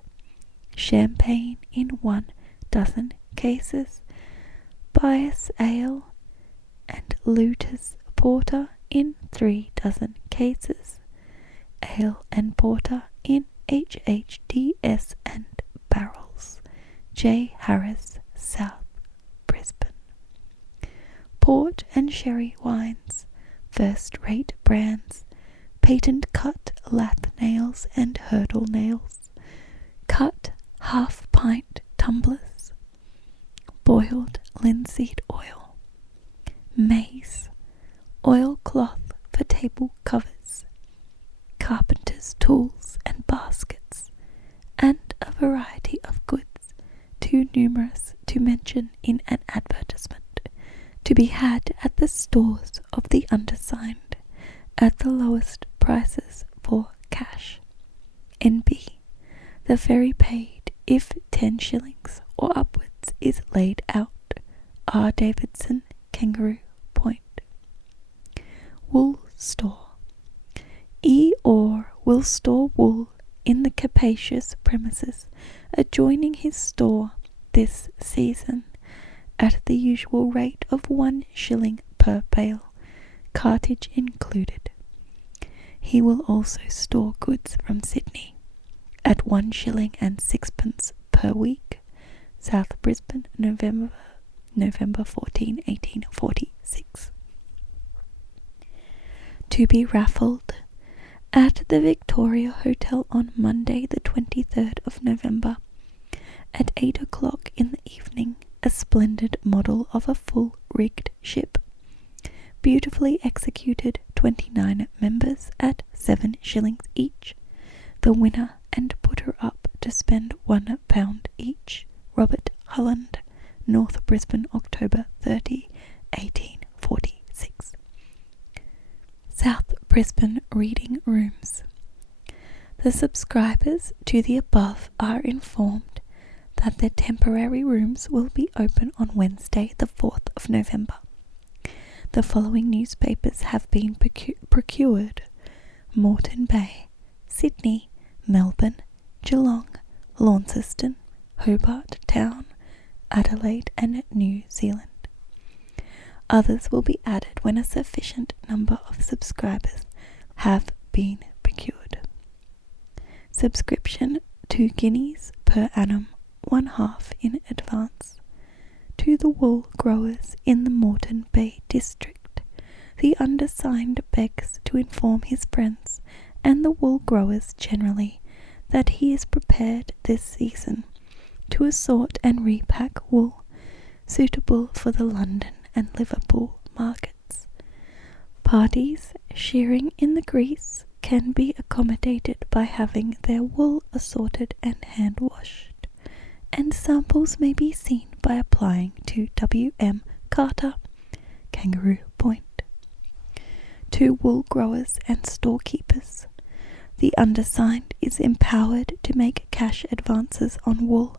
champagne in 1 dozen cases, Bias ale and Luter's porter in 3 dozen cases, ale and porter in HHDS and barrels, J. Harris, South Brisbane. Port and sherry wines, first-rate brands, patent cut lath nails and hurdle nails, cut half-pint tumblers, boiled linseed oil, maize, oilcloth for table covers, carpenter's tools and baskets, and a variety of goods too numerous to mention in an advertisement, to be had at the stores of the undersigned at the lowest prices for cash. NB. The ferry paid if 10 shillings or upwards is laid out. R. Davidson, Kangaroo Point. Wool store. E. Orr will store wool in the capacious premises adjoining his store this season at the usual rate of 1 shilling per bale, cartage included. He will also store goods from Sydney at 1 shilling and 6pence per week. South Brisbane, November 14, 1846. To be raffled at the Victoria Hotel on Monday the 23rd of November at 8 o'clock in the evening, a splendid model of a full-rigged ship, beautifully executed, 29 members at 7 shillings each, the winner and putter-up to spend £1 each. Robert Holland, North Brisbane, October 30, 1846. South Brisbane Reading Rooms. The subscribers to the above are informed that their temporary rooms will be open on Wednesday the 4th of November. The following newspapers have been procured: Moreton Bay, Sydney, Melbourne, Geelong, Launceston, Hobart Town, Adelaide and New Zealand. Others will be added when a sufficient number of subscribers have been procured. Subscription 2 guineas per annum, 1/2 in advance. To the wool growers in the Moreton Bay district, the undersigned begs to inform his friends and the wool growers generally that he is prepared this season to assort and repack wool suitable for the London and Liverpool markets. Parties shearing in the grease can be accommodated by having their wool assorted and hand-washed, and samples may be seen by applying to W.M. Carter, Kangaroo Point. To wool growers and storekeepers, the undersigned is empowered to make cash advances on wool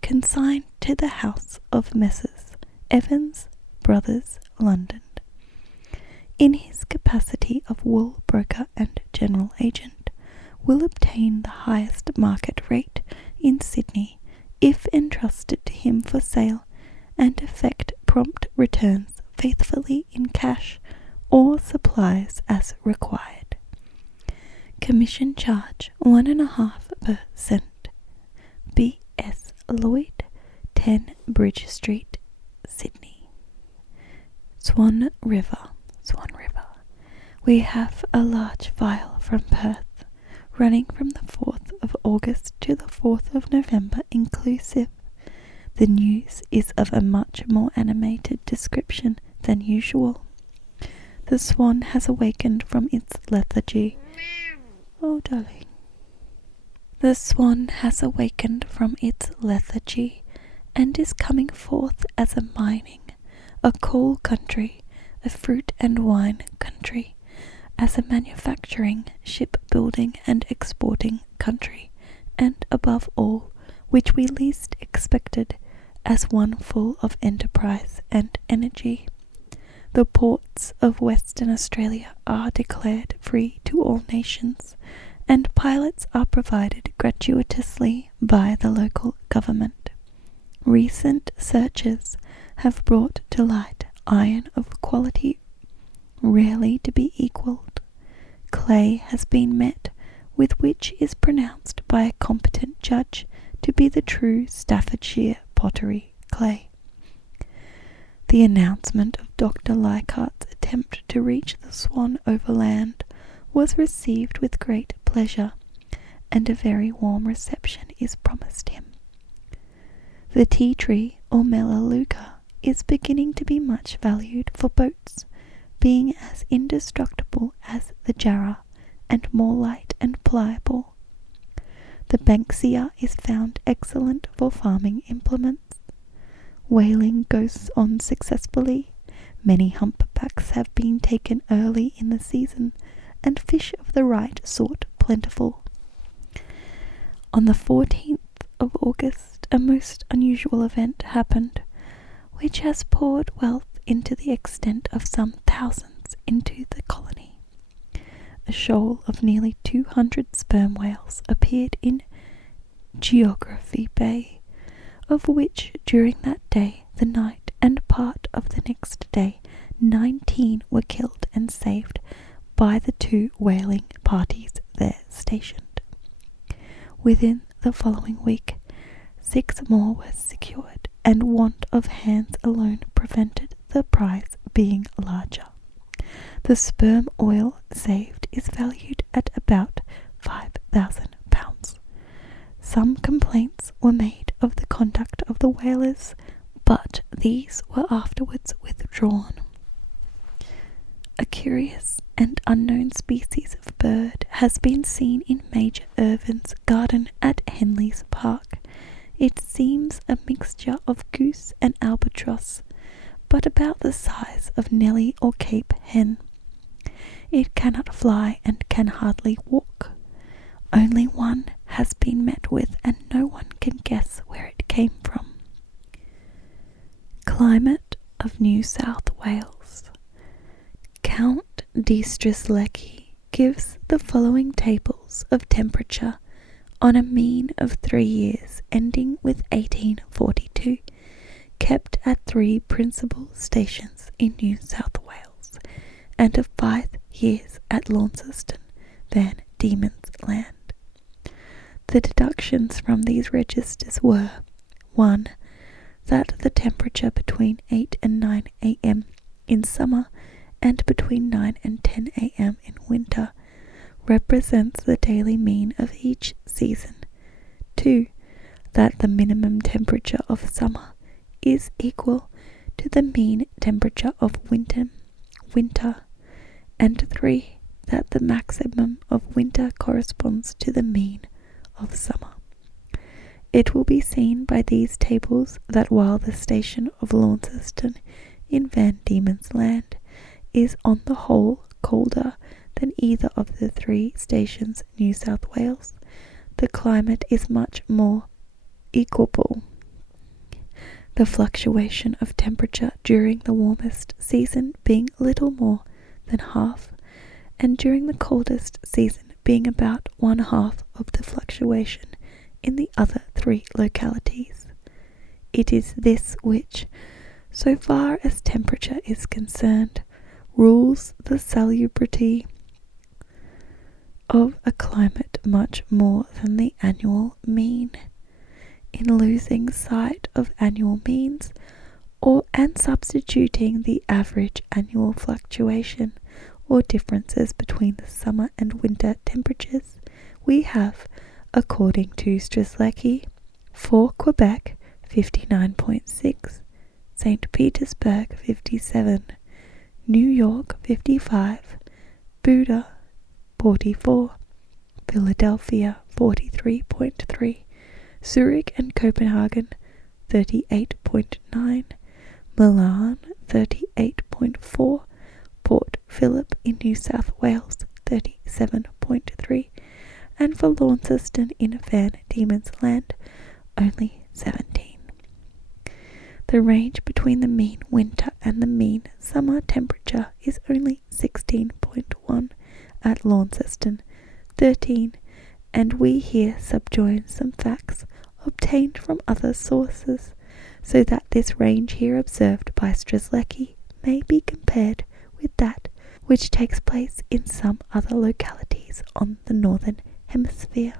consigned to the house of Messrs. Evans Brothers, London, in his capacity of wool broker and general agent, will obtain the highest market rate in Sydney if entrusted to him for sale, and effect prompt returns faithfully in cash or supplies as required. Commission charge 1.5%. B.S. Lloyd, 10 Bridge Street, Sydney. Swan River. We have a large file from Perth, running from the 4th of August to the 4th of November inclusive. The news is of a much more animated description than usual. The swan has awakened from its lethargy. Oh, darling. The swan has awakened from its lethargy and is coming forth as a mining, a coal country, a fruit and wine country, as a manufacturing, shipbuilding and exporting country, and above all, which we least expected, as one full of enterprise and energy. The ports of Western Australia are declared free to all nations, and pilots are provided gratuitously by the local government. Recent searches have brought to light iron of quality rarely to be equalled. Clay has been met with which is pronounced by a competent judge to be the true Staffordshire pottery clay. The announcement of Dr. Leichhardt's attempt to reach the Swan overland was received with great pleasure, and a very warm reception is promised him. The tea tree, or melaleuca, is beginning to be much valued for boats, being as indestructible as the jarrah, and more light and pliable. The banksia is found excellent for farming implements. Whaling goes on successfully. Many humpbacks have been taken early in the season, and fish of the right sort plentiful. On the 14th of August, a most unusual event happened, which has poured wealth into the extent of some thousands into the colony. A shoal of nearly 200 sperm whales appeared in Geography Bay, of which during that day, the night, and part of the next day, 19 were killed and saved by the 2 whaling parties there stationed. Within the following week, 6 more were secured, and want of hands alone prevented the prize being larger. The sperm oil saved is valued at about £5,000. Some complaints were made of the conduct of the whalers, but these were afterwards withdrawn. A curious and unknown species of bird has been seen in Major Irvin's garden at Henley's Park. It seems a mixture of goose and albatross, but about the size of Nellie or Cape hen. It cannot fly and can hardly walk. Only one has been met with, and no one can guess where it came from. Climate of New South Wales. Count de Strzelecki gives the following tables of temperature on a mean of 3 years ending with 1842, kept at 3 principal stations in New South Wales, and of 5 years at Launceston, Van Diemen's Land. The deductions from these registers were 1. That the temperature between 8 and 9 a.m. in summer and between 9 and 10 a.m. in winter represents the daily mean of each season. 2. That the minimum temperature of summer is equal to the mean temperature of winter. And 3. That the maximum of winter corresponds to the mean of summer. It will be seen by these tables that while the station of Launceston in Van Diemen's Land is on the whole colder than either of the 3 stations in New South Wales, the climate is much more equable. The fluctuation of temperature during the warmest season being little more than half, and during the coldest season being about 1/2 of the fluctuation in the other 3 localities. It is this which, so far as temperature is concerned, rules the salubrity of a climate much more than the annual mean. In losing sight of annual means, and substituting the average annual fluctuation or differences between the summer and winter temperatures, we have, according to Strzelecki, for Quebec 59.6, St. Petersburg 57, New York 55, Buda 44, Philadelphia 43.3, Zurich and Copenhagen 38.9, Milan 38.4, Port Phillip in New South Wales 37.3, and for Launceston in Van Diemen's Land only 17. The range between the mean winter and the mean summer temperature is only 16.1 at Launceston, 13, and we here subjoin some facts obtained from other sources, so that this range here observed by Strzelecki may be compared with that which takes place in some other localities on the northern hemisphere.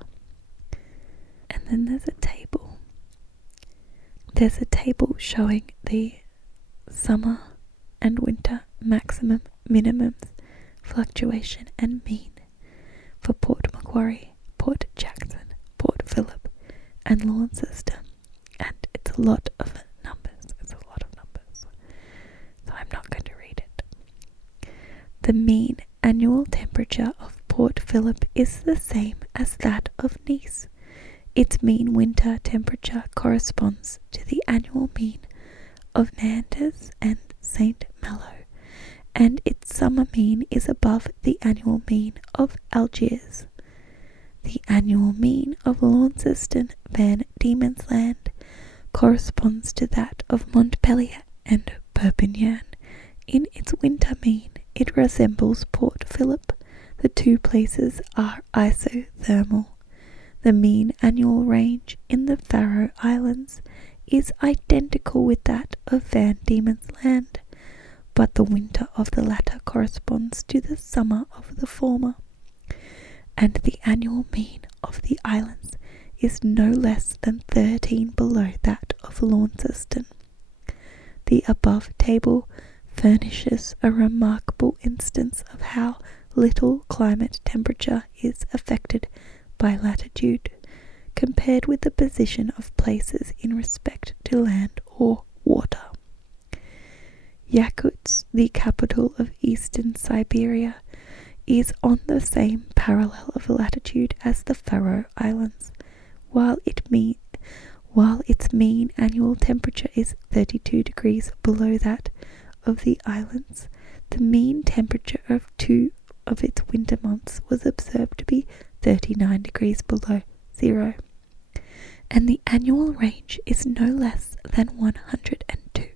And then there's a table. There's a table showing the summer and winter maximum, minimums, fluctuation and mean for Port Macquarie, Port Jackson, Port Phillip and Launceston. And it's a lot of numbers. So I'm not going to read it. The mean annual temperature of Port Phillip is the same as that of Nice. Its mean winter temperature corresponds to the annual mean of Nantes and St. Malo, and its summer mean is above the annual mean of Algiers. The annual mean of Launceston Van Diemen's Land corresponds to that of Montpellier and Perpignan. In its winter mean, it resembles Port Phillip. The two places are isothermal. The mean annual range in the Faroe Islands is identical with that of Van Diemen's Land, but the winter of the latter corresponds to the summer of the former, and the annual mean of the islands is no less than 13 below that of Launceston. The above table furnishes a remarkable instance of how little climate temperature is affected by latitude, compared with the position of places in respect to land or water. Yakutsk, the capital of eastern Siberia, is on the same parallel of latitude as the Faroe Islands, while its mean annual temperature is 32 degrees below that of the islands. The mean temperature of two of its winter months was observed to be 39 degrees below zero, and the annual range is no less than 102.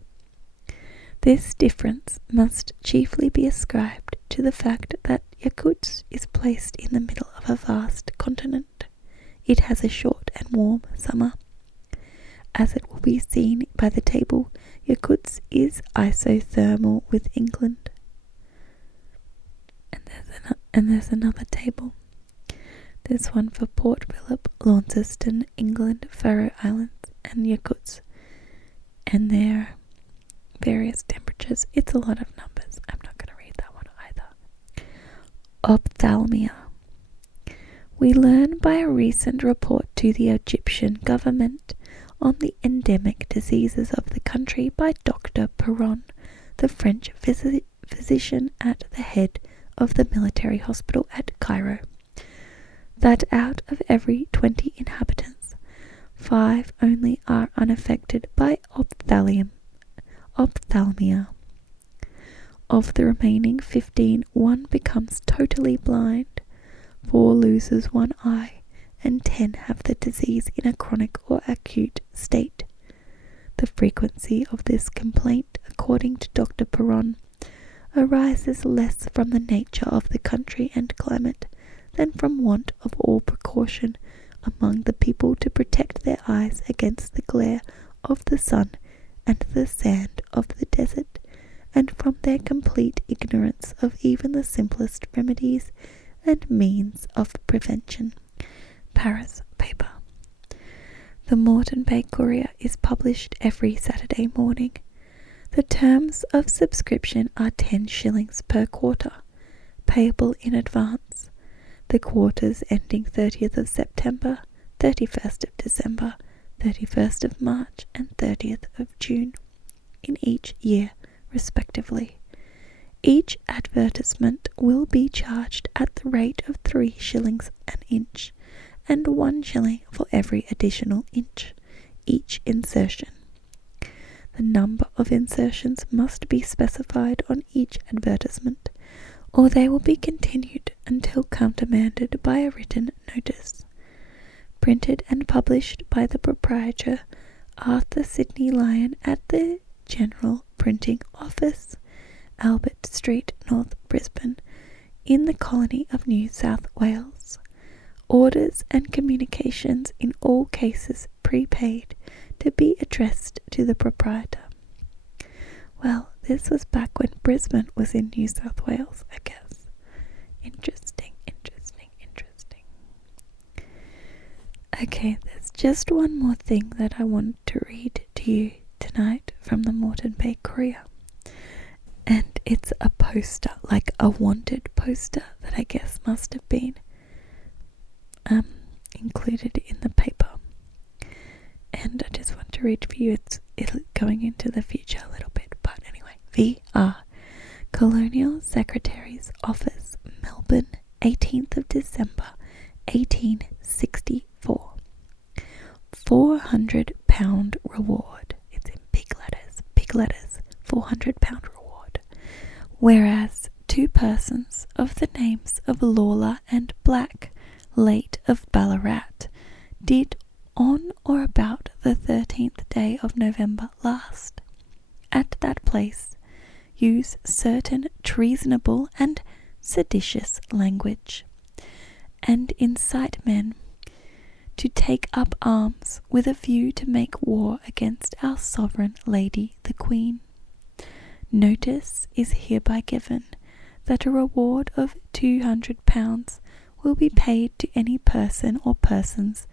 This difference must chiefly be ascribed to the fact that Yakutsk is placed in the middle of a vast continent. It has a short and warm summer. As it will be seen by the table, Yakutsk is isothermal with England. And there's another table. There's one for Port Phillip, Launceston, England, Faroe Islands, and Yakutsk. And their various temperatures. It's a lot of numbers. I'm not going to read that one either. Ophthalmia. We learn by a recent report to the Egyptian government on the endemic diseases of the country by Dr. Perron, the French physician at the head of the military hospital at Cairo, that out of every 20 inhabitants, 5 only are unaffected by ophthalmia. Of the remaining 15, 1 becomes totally blind, 4 loses one eye, and 10 have the disease in a chronic or acute state. The frequency of this complaint, according to Dr. Perron, arises less from the nature of the country and climate than from want of all precaution among the people to protect their eyes against the glare of the sun and the sand of the desert, and from their complete ignorance of even the simplest remedies and means of prevention. Paris paper. The Moreton Bay Courier is published every Saturday morning. The terms of subscription are 10 shillings per quarter, payable in advance. The quarters ending 30th of September, 31st of December, 31st of March and 30th of June in each year, respectively. Each advertisement will be charged at the rate of 3 shillings an inch and 1 shilling for every additional inch, each insertion. The number of insertions must be specified on each advertisement, or they will be continued until countermanded by a written notice. Printed and published by the proprietor, Arthur Sidney Lyon, at the General Printing Office, Albert Street, North Brisbane, in the colony of New South Wales. Orders and communications in all cases prepaid to be addressed to the proprietor. Well, this was back when Brisbane was in New South Wales, I guess. Interesting. Okay, there's just one more thing that I want to read to you tonight from the Moreton Bay Courier. And it's a poster, like a wanted poster that I guess must have been included in the paper. And I just want to read for you. It's going into the future a little bit, but anyway. VR, Colonial Secretary's Office, Melbourne, 18th of December, 1864. £400 reward. It's in big letters, £400 reward. Whereas 2 persons of the names of Lawler and Black, late of Ballarat, did on or about the 13th day of November last, at that place, use certain treasonable and seditious language, and incite men to take up arms with a view to make war against our sovereign lady the Queen. Notice is hereby given that a reward of £200 will be paid to any person or persons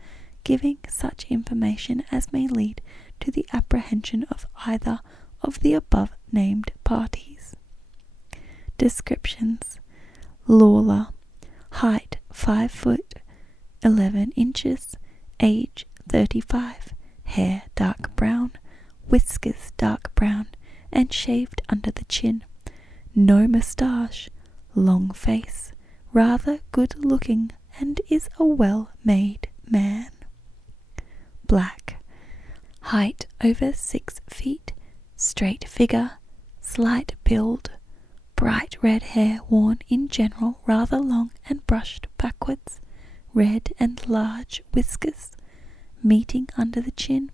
giving such information as may lead to the apprehension of either of the above named parties. Descriptions: Lawler, height 5 foot 11 inches, age 35, hair dark brown, whiskers dark brown and shaved under the chin, no moustache, long face, rather good looking, and is a well-made man. Black, height over 6 feet, straight figure, slight build, bright red hair worn in general rather long and brushed backwards, red and large whiskers meeting under the chin,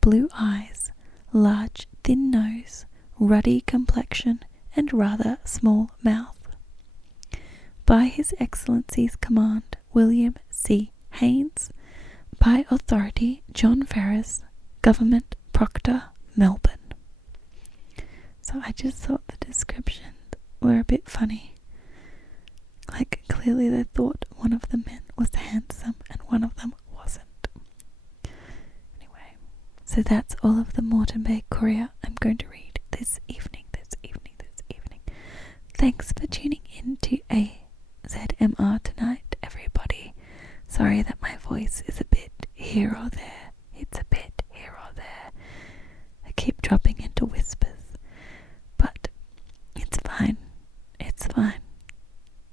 blue eyes, large thin nose, ruddy complexion and rather small mouth. By His Excellency's command, William C. Haynes. By authority, John Ferris, Government Proctor, Melbourne. So I just thought the descriptions were a bit funny. Like, clearly they thought one of the men was handsome and one of them wasn't. Anyway, so that's all of the Moreton Bay Courier I'm going to read this evening. Thanks for tuning in to AZMR tonight, everybody. Sorry that my voice is a bit here or there. It's a bit here or there. I keep dropping into whispers. But it's fine. It's fine.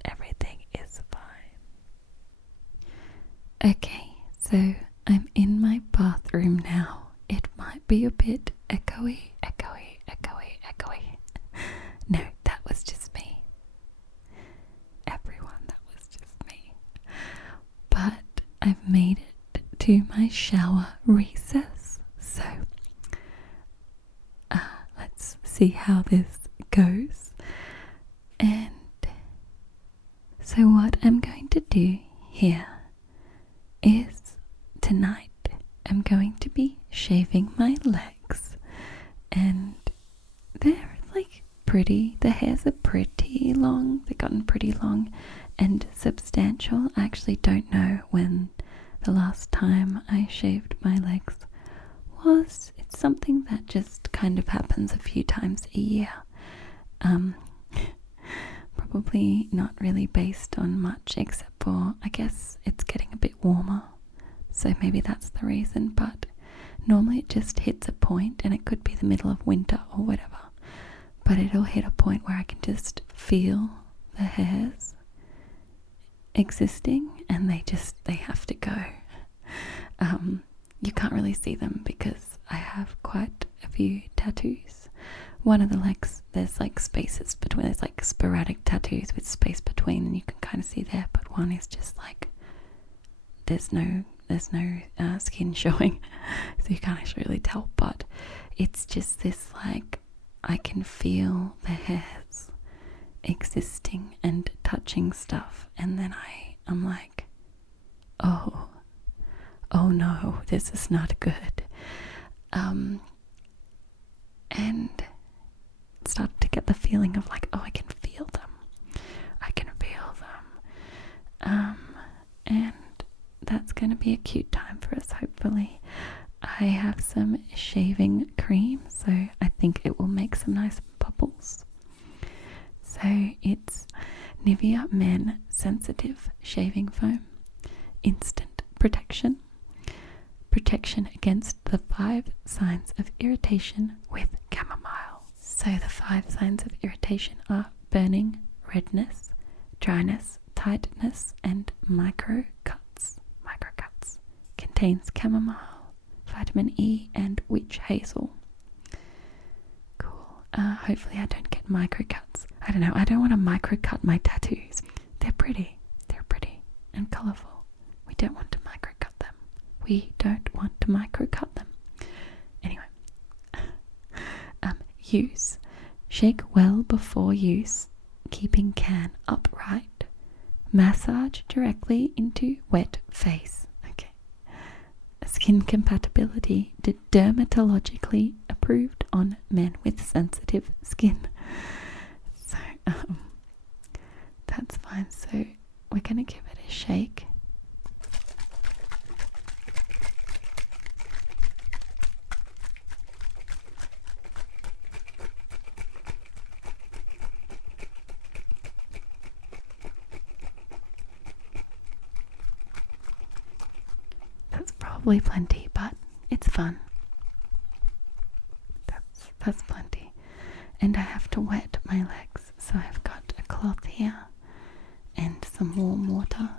Everything is fine. Okay, so I'm in my bathroom now. It might be a bit echoey. No, that was just me. Everyone, that was just me. But I've made it to my shower recess. So, let's see how this goes. And so what I'm going to do here is tonight I'm going to be shaving my legs, and they're like the hairs are pretty long. They've gotten pretty long and substantial. I actually don't know when the last time I shaved my legs was. It's something that just kind of happens a few times a year. Probably not really based on much, except for, I guess, it's getting a bit warmer. so maybe that's the reason, but normally it just hits a point, and it could be the middle of winter or whatever, but it'll hit a point where I can just feel the hairs existing, and they have to go. You can't really see them because I have quite a few tattoos. One of the legs, there's like spaces between, there's like sporadic tattoos with space between, and you can kind of see there, but one is just like there's no skin showing, so you can't actually really tell, but it's just this, like, I can feel the hairs existing and touching stuff, and then I'm like, oh no, this is not good, and start to get the feeling of like, oh, I can feel them, and that's going to be a cute time for us, hopefully. I have some shaving cream, so I think it will make some nice bubbles. So it's Nivea Men Sensitive Shaving Foam, instant protection against the 5 signs of irritation with chamomile. So the 5 signs of irritation are burning, redness, dryness, tightness, and micro cuts. Contains chamomile, vitamin E, and witch hazel. Cool. Hopefully I don't get micro cuts. I don't know. I don't want to micro cut my tattoos. They're pretty and colourful. We don't want to micro cut them. Anyway. Use. Shake well before use, keeping can upright. Massage directly into wet face. Okay. Skin compatibility, dermatologically approved on men with sensitive skin. So, that's fine. So, we're going to give it a shake. Probably plenty, but it's fun. That's plenty. And I have to wet my legs, so I've got a cloth here and some warm water.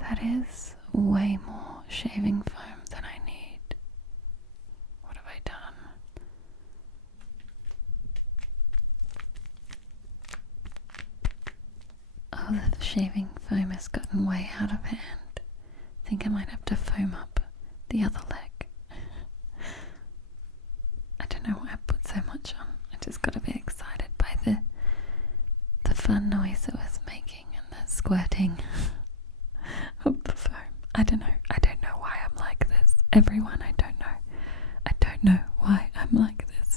That is way more shaving foam than I need. What have I done? Oh, the shaving foam has gotten way out of hand. I think I might have to foam up the other leg. I don't know why I put so much on. I just got a bit excited by the fun noise it was making and the squirting of the foam. I don't know why I'm like this. Everyone, I don't know why I'm like this.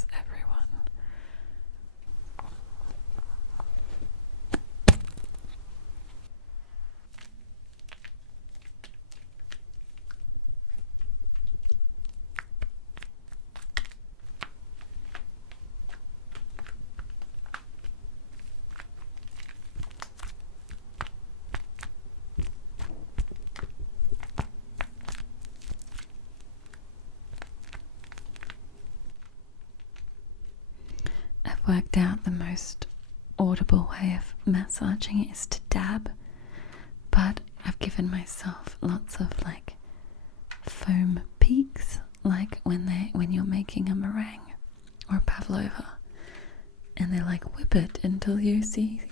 worked out the most audible way of massaging is to dab, but I've given myself lots of like foam peaks, like when you're making a meringue or a pavlova, and they like whip it until you see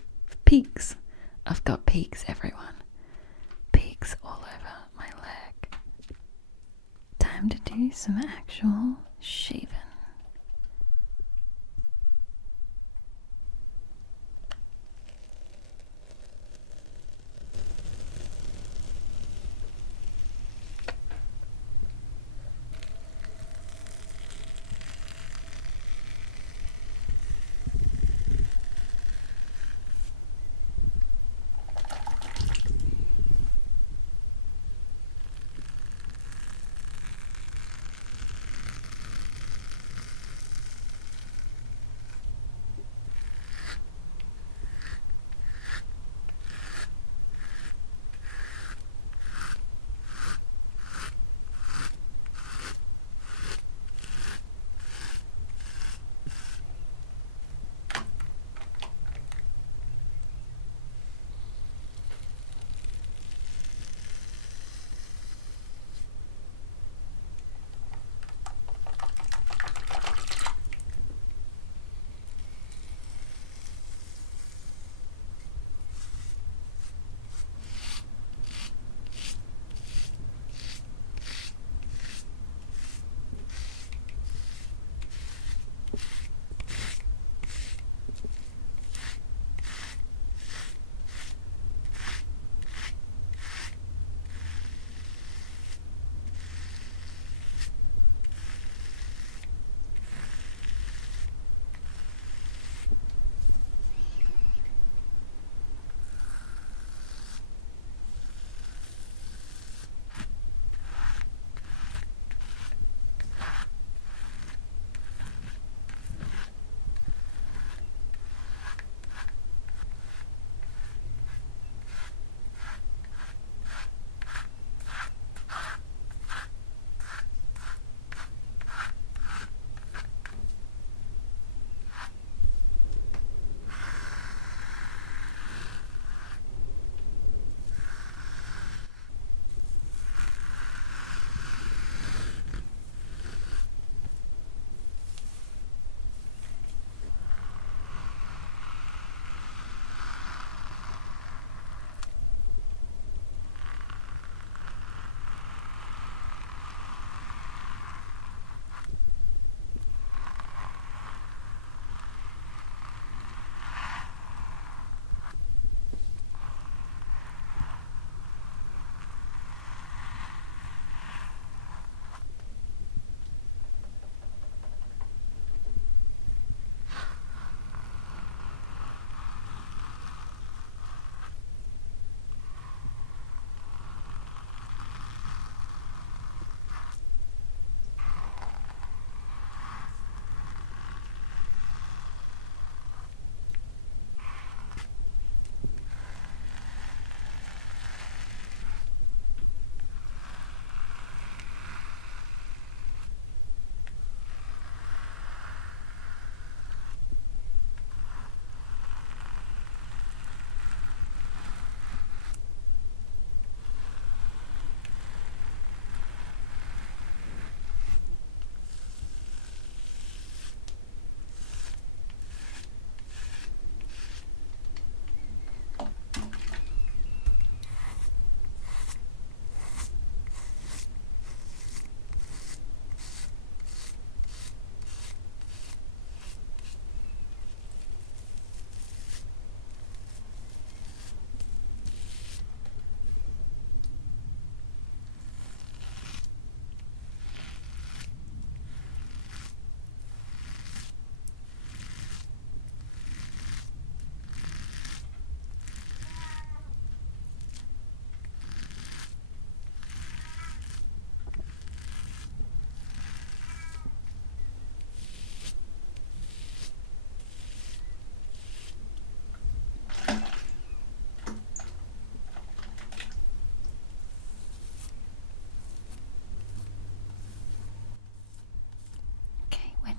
peaks. I've got peaks, everyone. Peaks all over my leg. Time to do some actual shaving.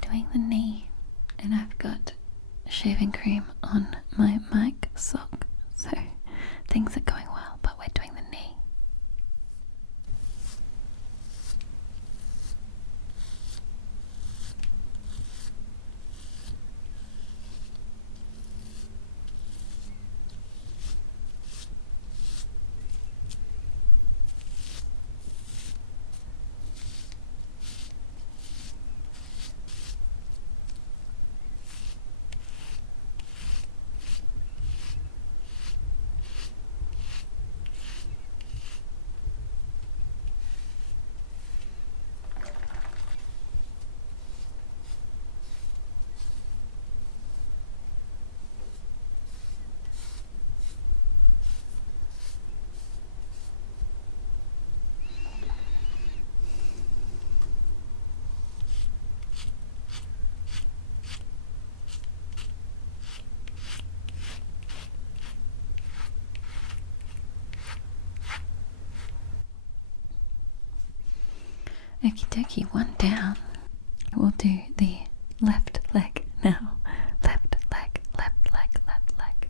Doing the knee, and I've got shaving cream on my mic sock, so things are going well, but we're doing the knee. Okie dokie, one down. We'll do the left leg now. Left leg, left leg, left leg.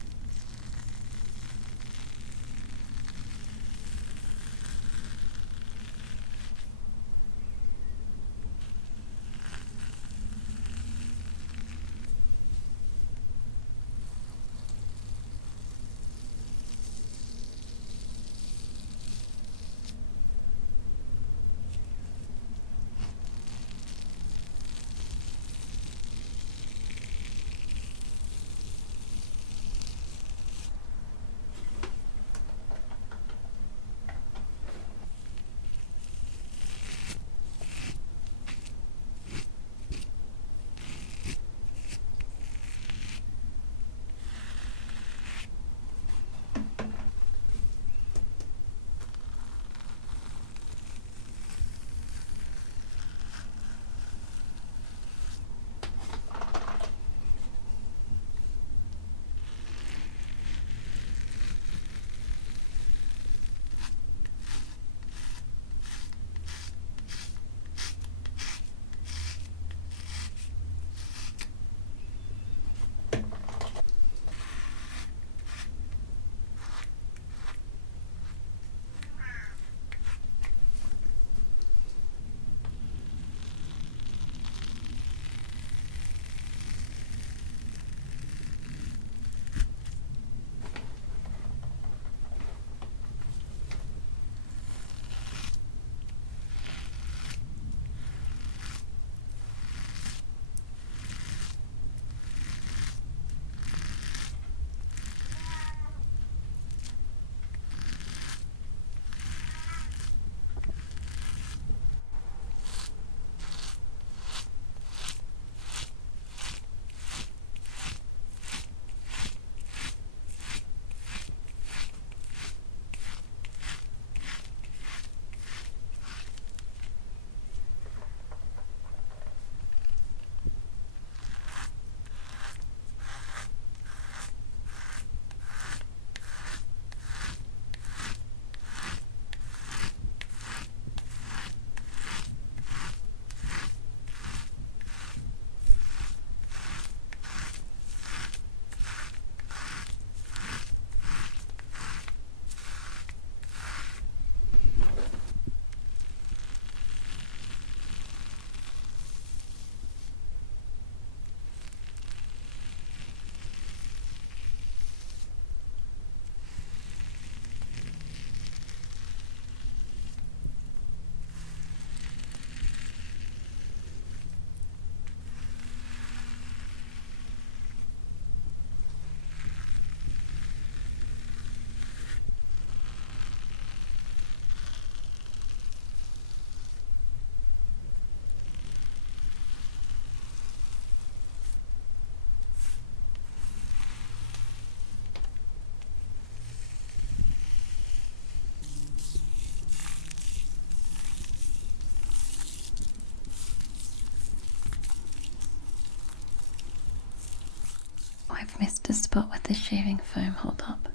I've missed a spot with the shaving foam. Hold up.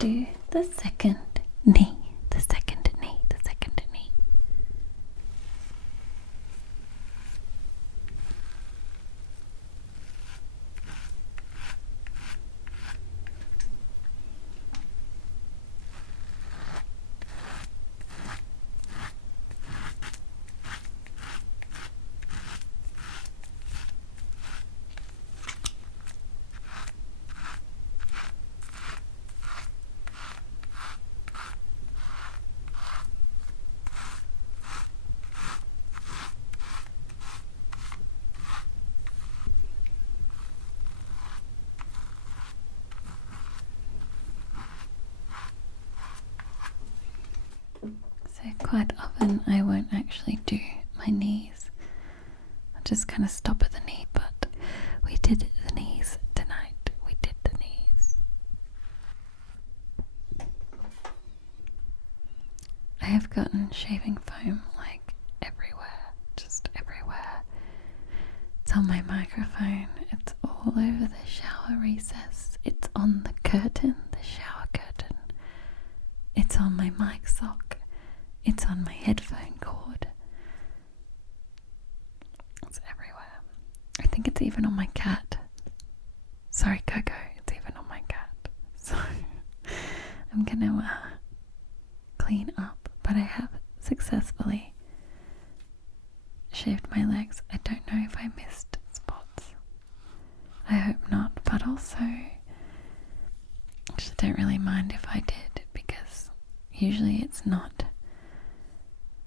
do the second knee, the second knee, the second knee. So quite often I won't actually do my knees. I'll just kind of stop at the knee, but we did the knees tonight. We did the knees. I have gotten shaving foam like everywhere, just everywhere. It's on my microphone, it's all over the shower recess, it's on the curtain, the shower curtain, it's on my mic sock. It's on my headphone cord. It's everywhere. I think it's even on my cat. Sorry, Coco, it's even on my cat. So I'm gonna clean up, but I have successfully shaved my legs. I don't know if I missed spots. I hope not, but also actually don't really mind if I did, because usually it's not,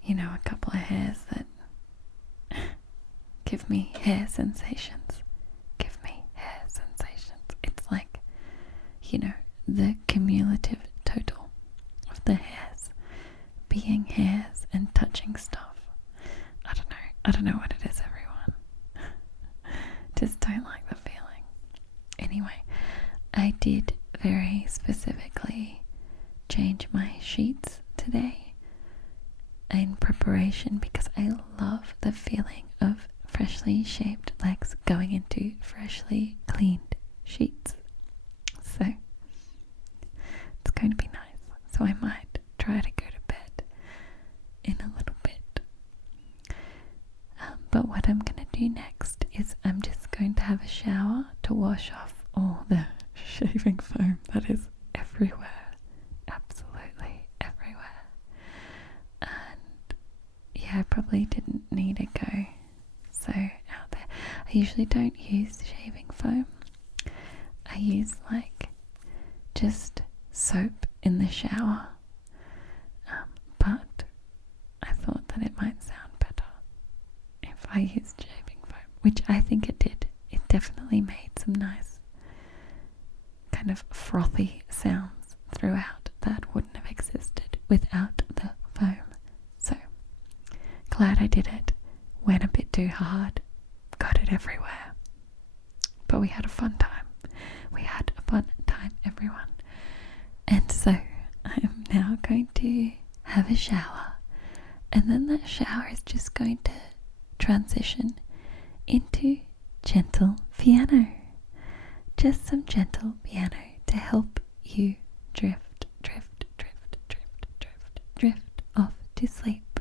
you know, a couple of hairs that give me hair sensations. Give me hair sensations. It's like, you know, the cumulative total of the hairs being hairs and touching stuff. I don't know what it is, everyone. Just don't like the feeling. Anyway, I did very specifically change my sheets today in preparation, because I love the feeling of freshly shaved legs going into freshly cleaned sheets. So it's going to be nice. So I might try to go to bed in a little bit. But what I'm going to do next is I'm just going to have a shower to wash off all the shaving foam that is everywhere. Absolutely everywhere. And yeah, I probably didn't need to go so out there. I usually don't use shaving foam. I use like just soap in the shower. But I thought that it might sound better if I used shaving foam, which I think it did. It definitely made some nice kind of frothy sounds throughout that wouldn't have existed without the foam. So glad I did it. Went a bit too hard, got it everywhere, but we had a fun time. We had a fun time, everyone. And so I'm now going to have a shower, and then that shower is just going to transition into gentle piano. Just some gentle piano to help you drift off to sleep.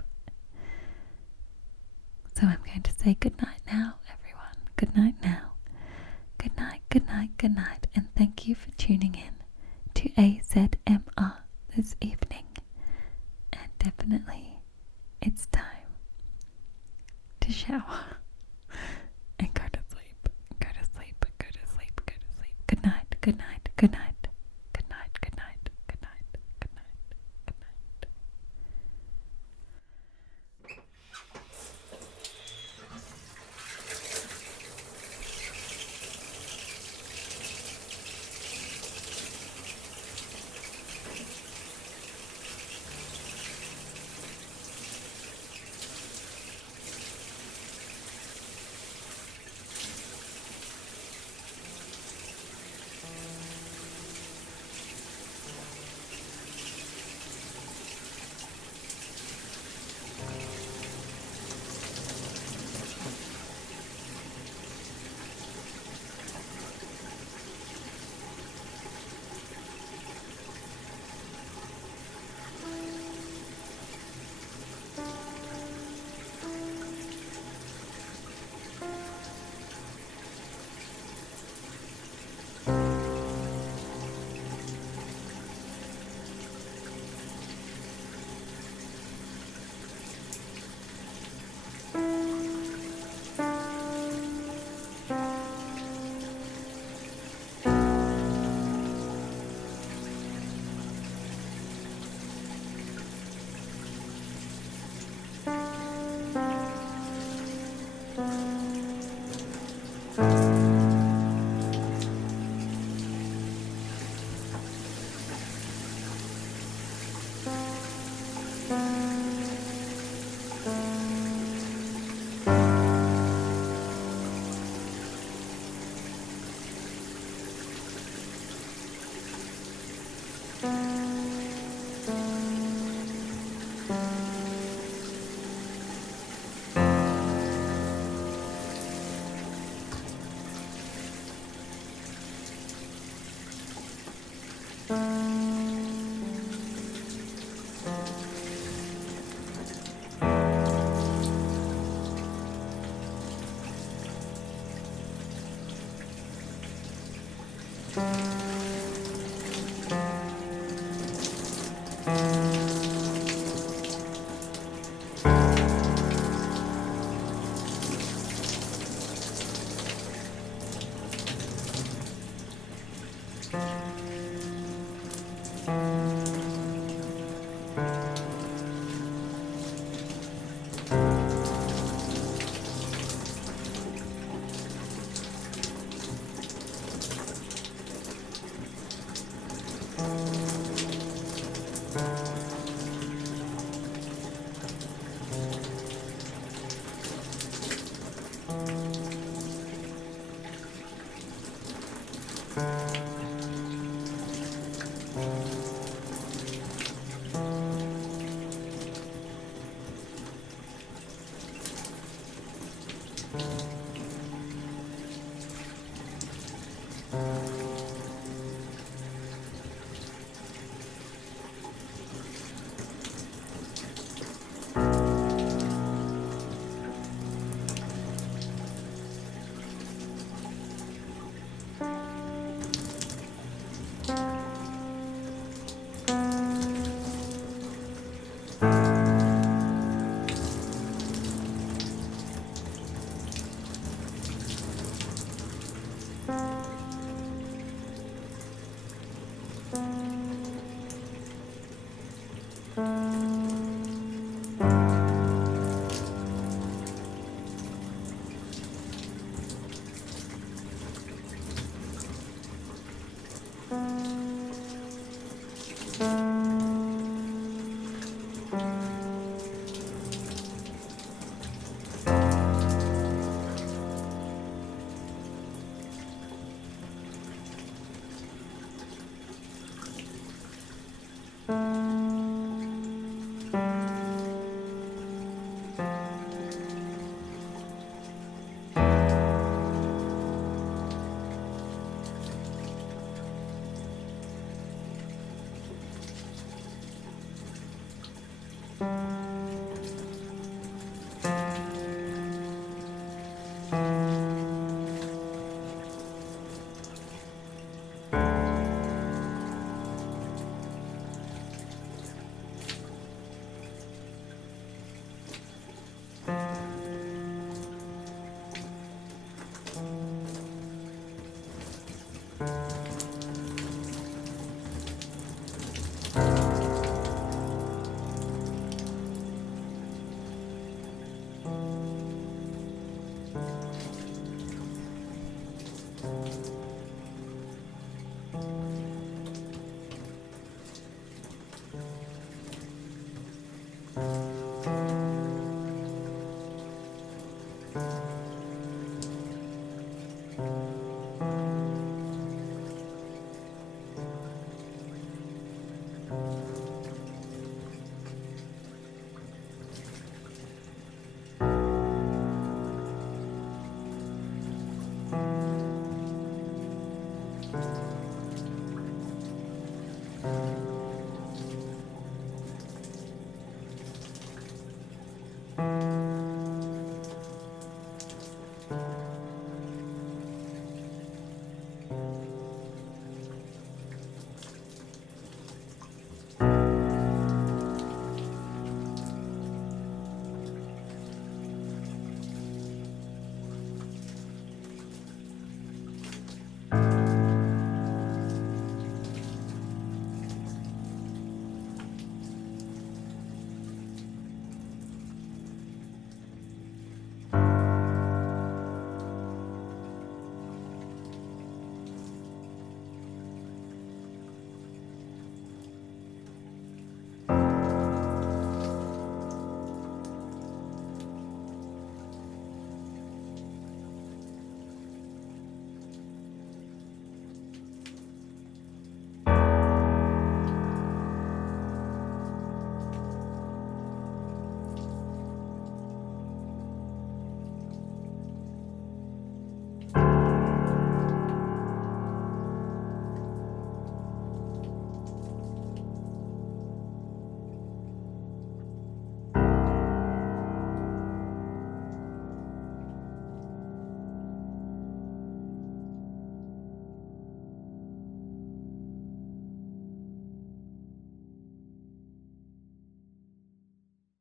So I'm going to say good night now, everyone. Good night now. Good night, good night, good night, and thank you for tuning in to AZMR this evening. And definitely it's time to shower and go to sleep. Go to sleep, go to sleep, go to sleep. Good night, good night, good night. Good night, good night, good night, good night, good night.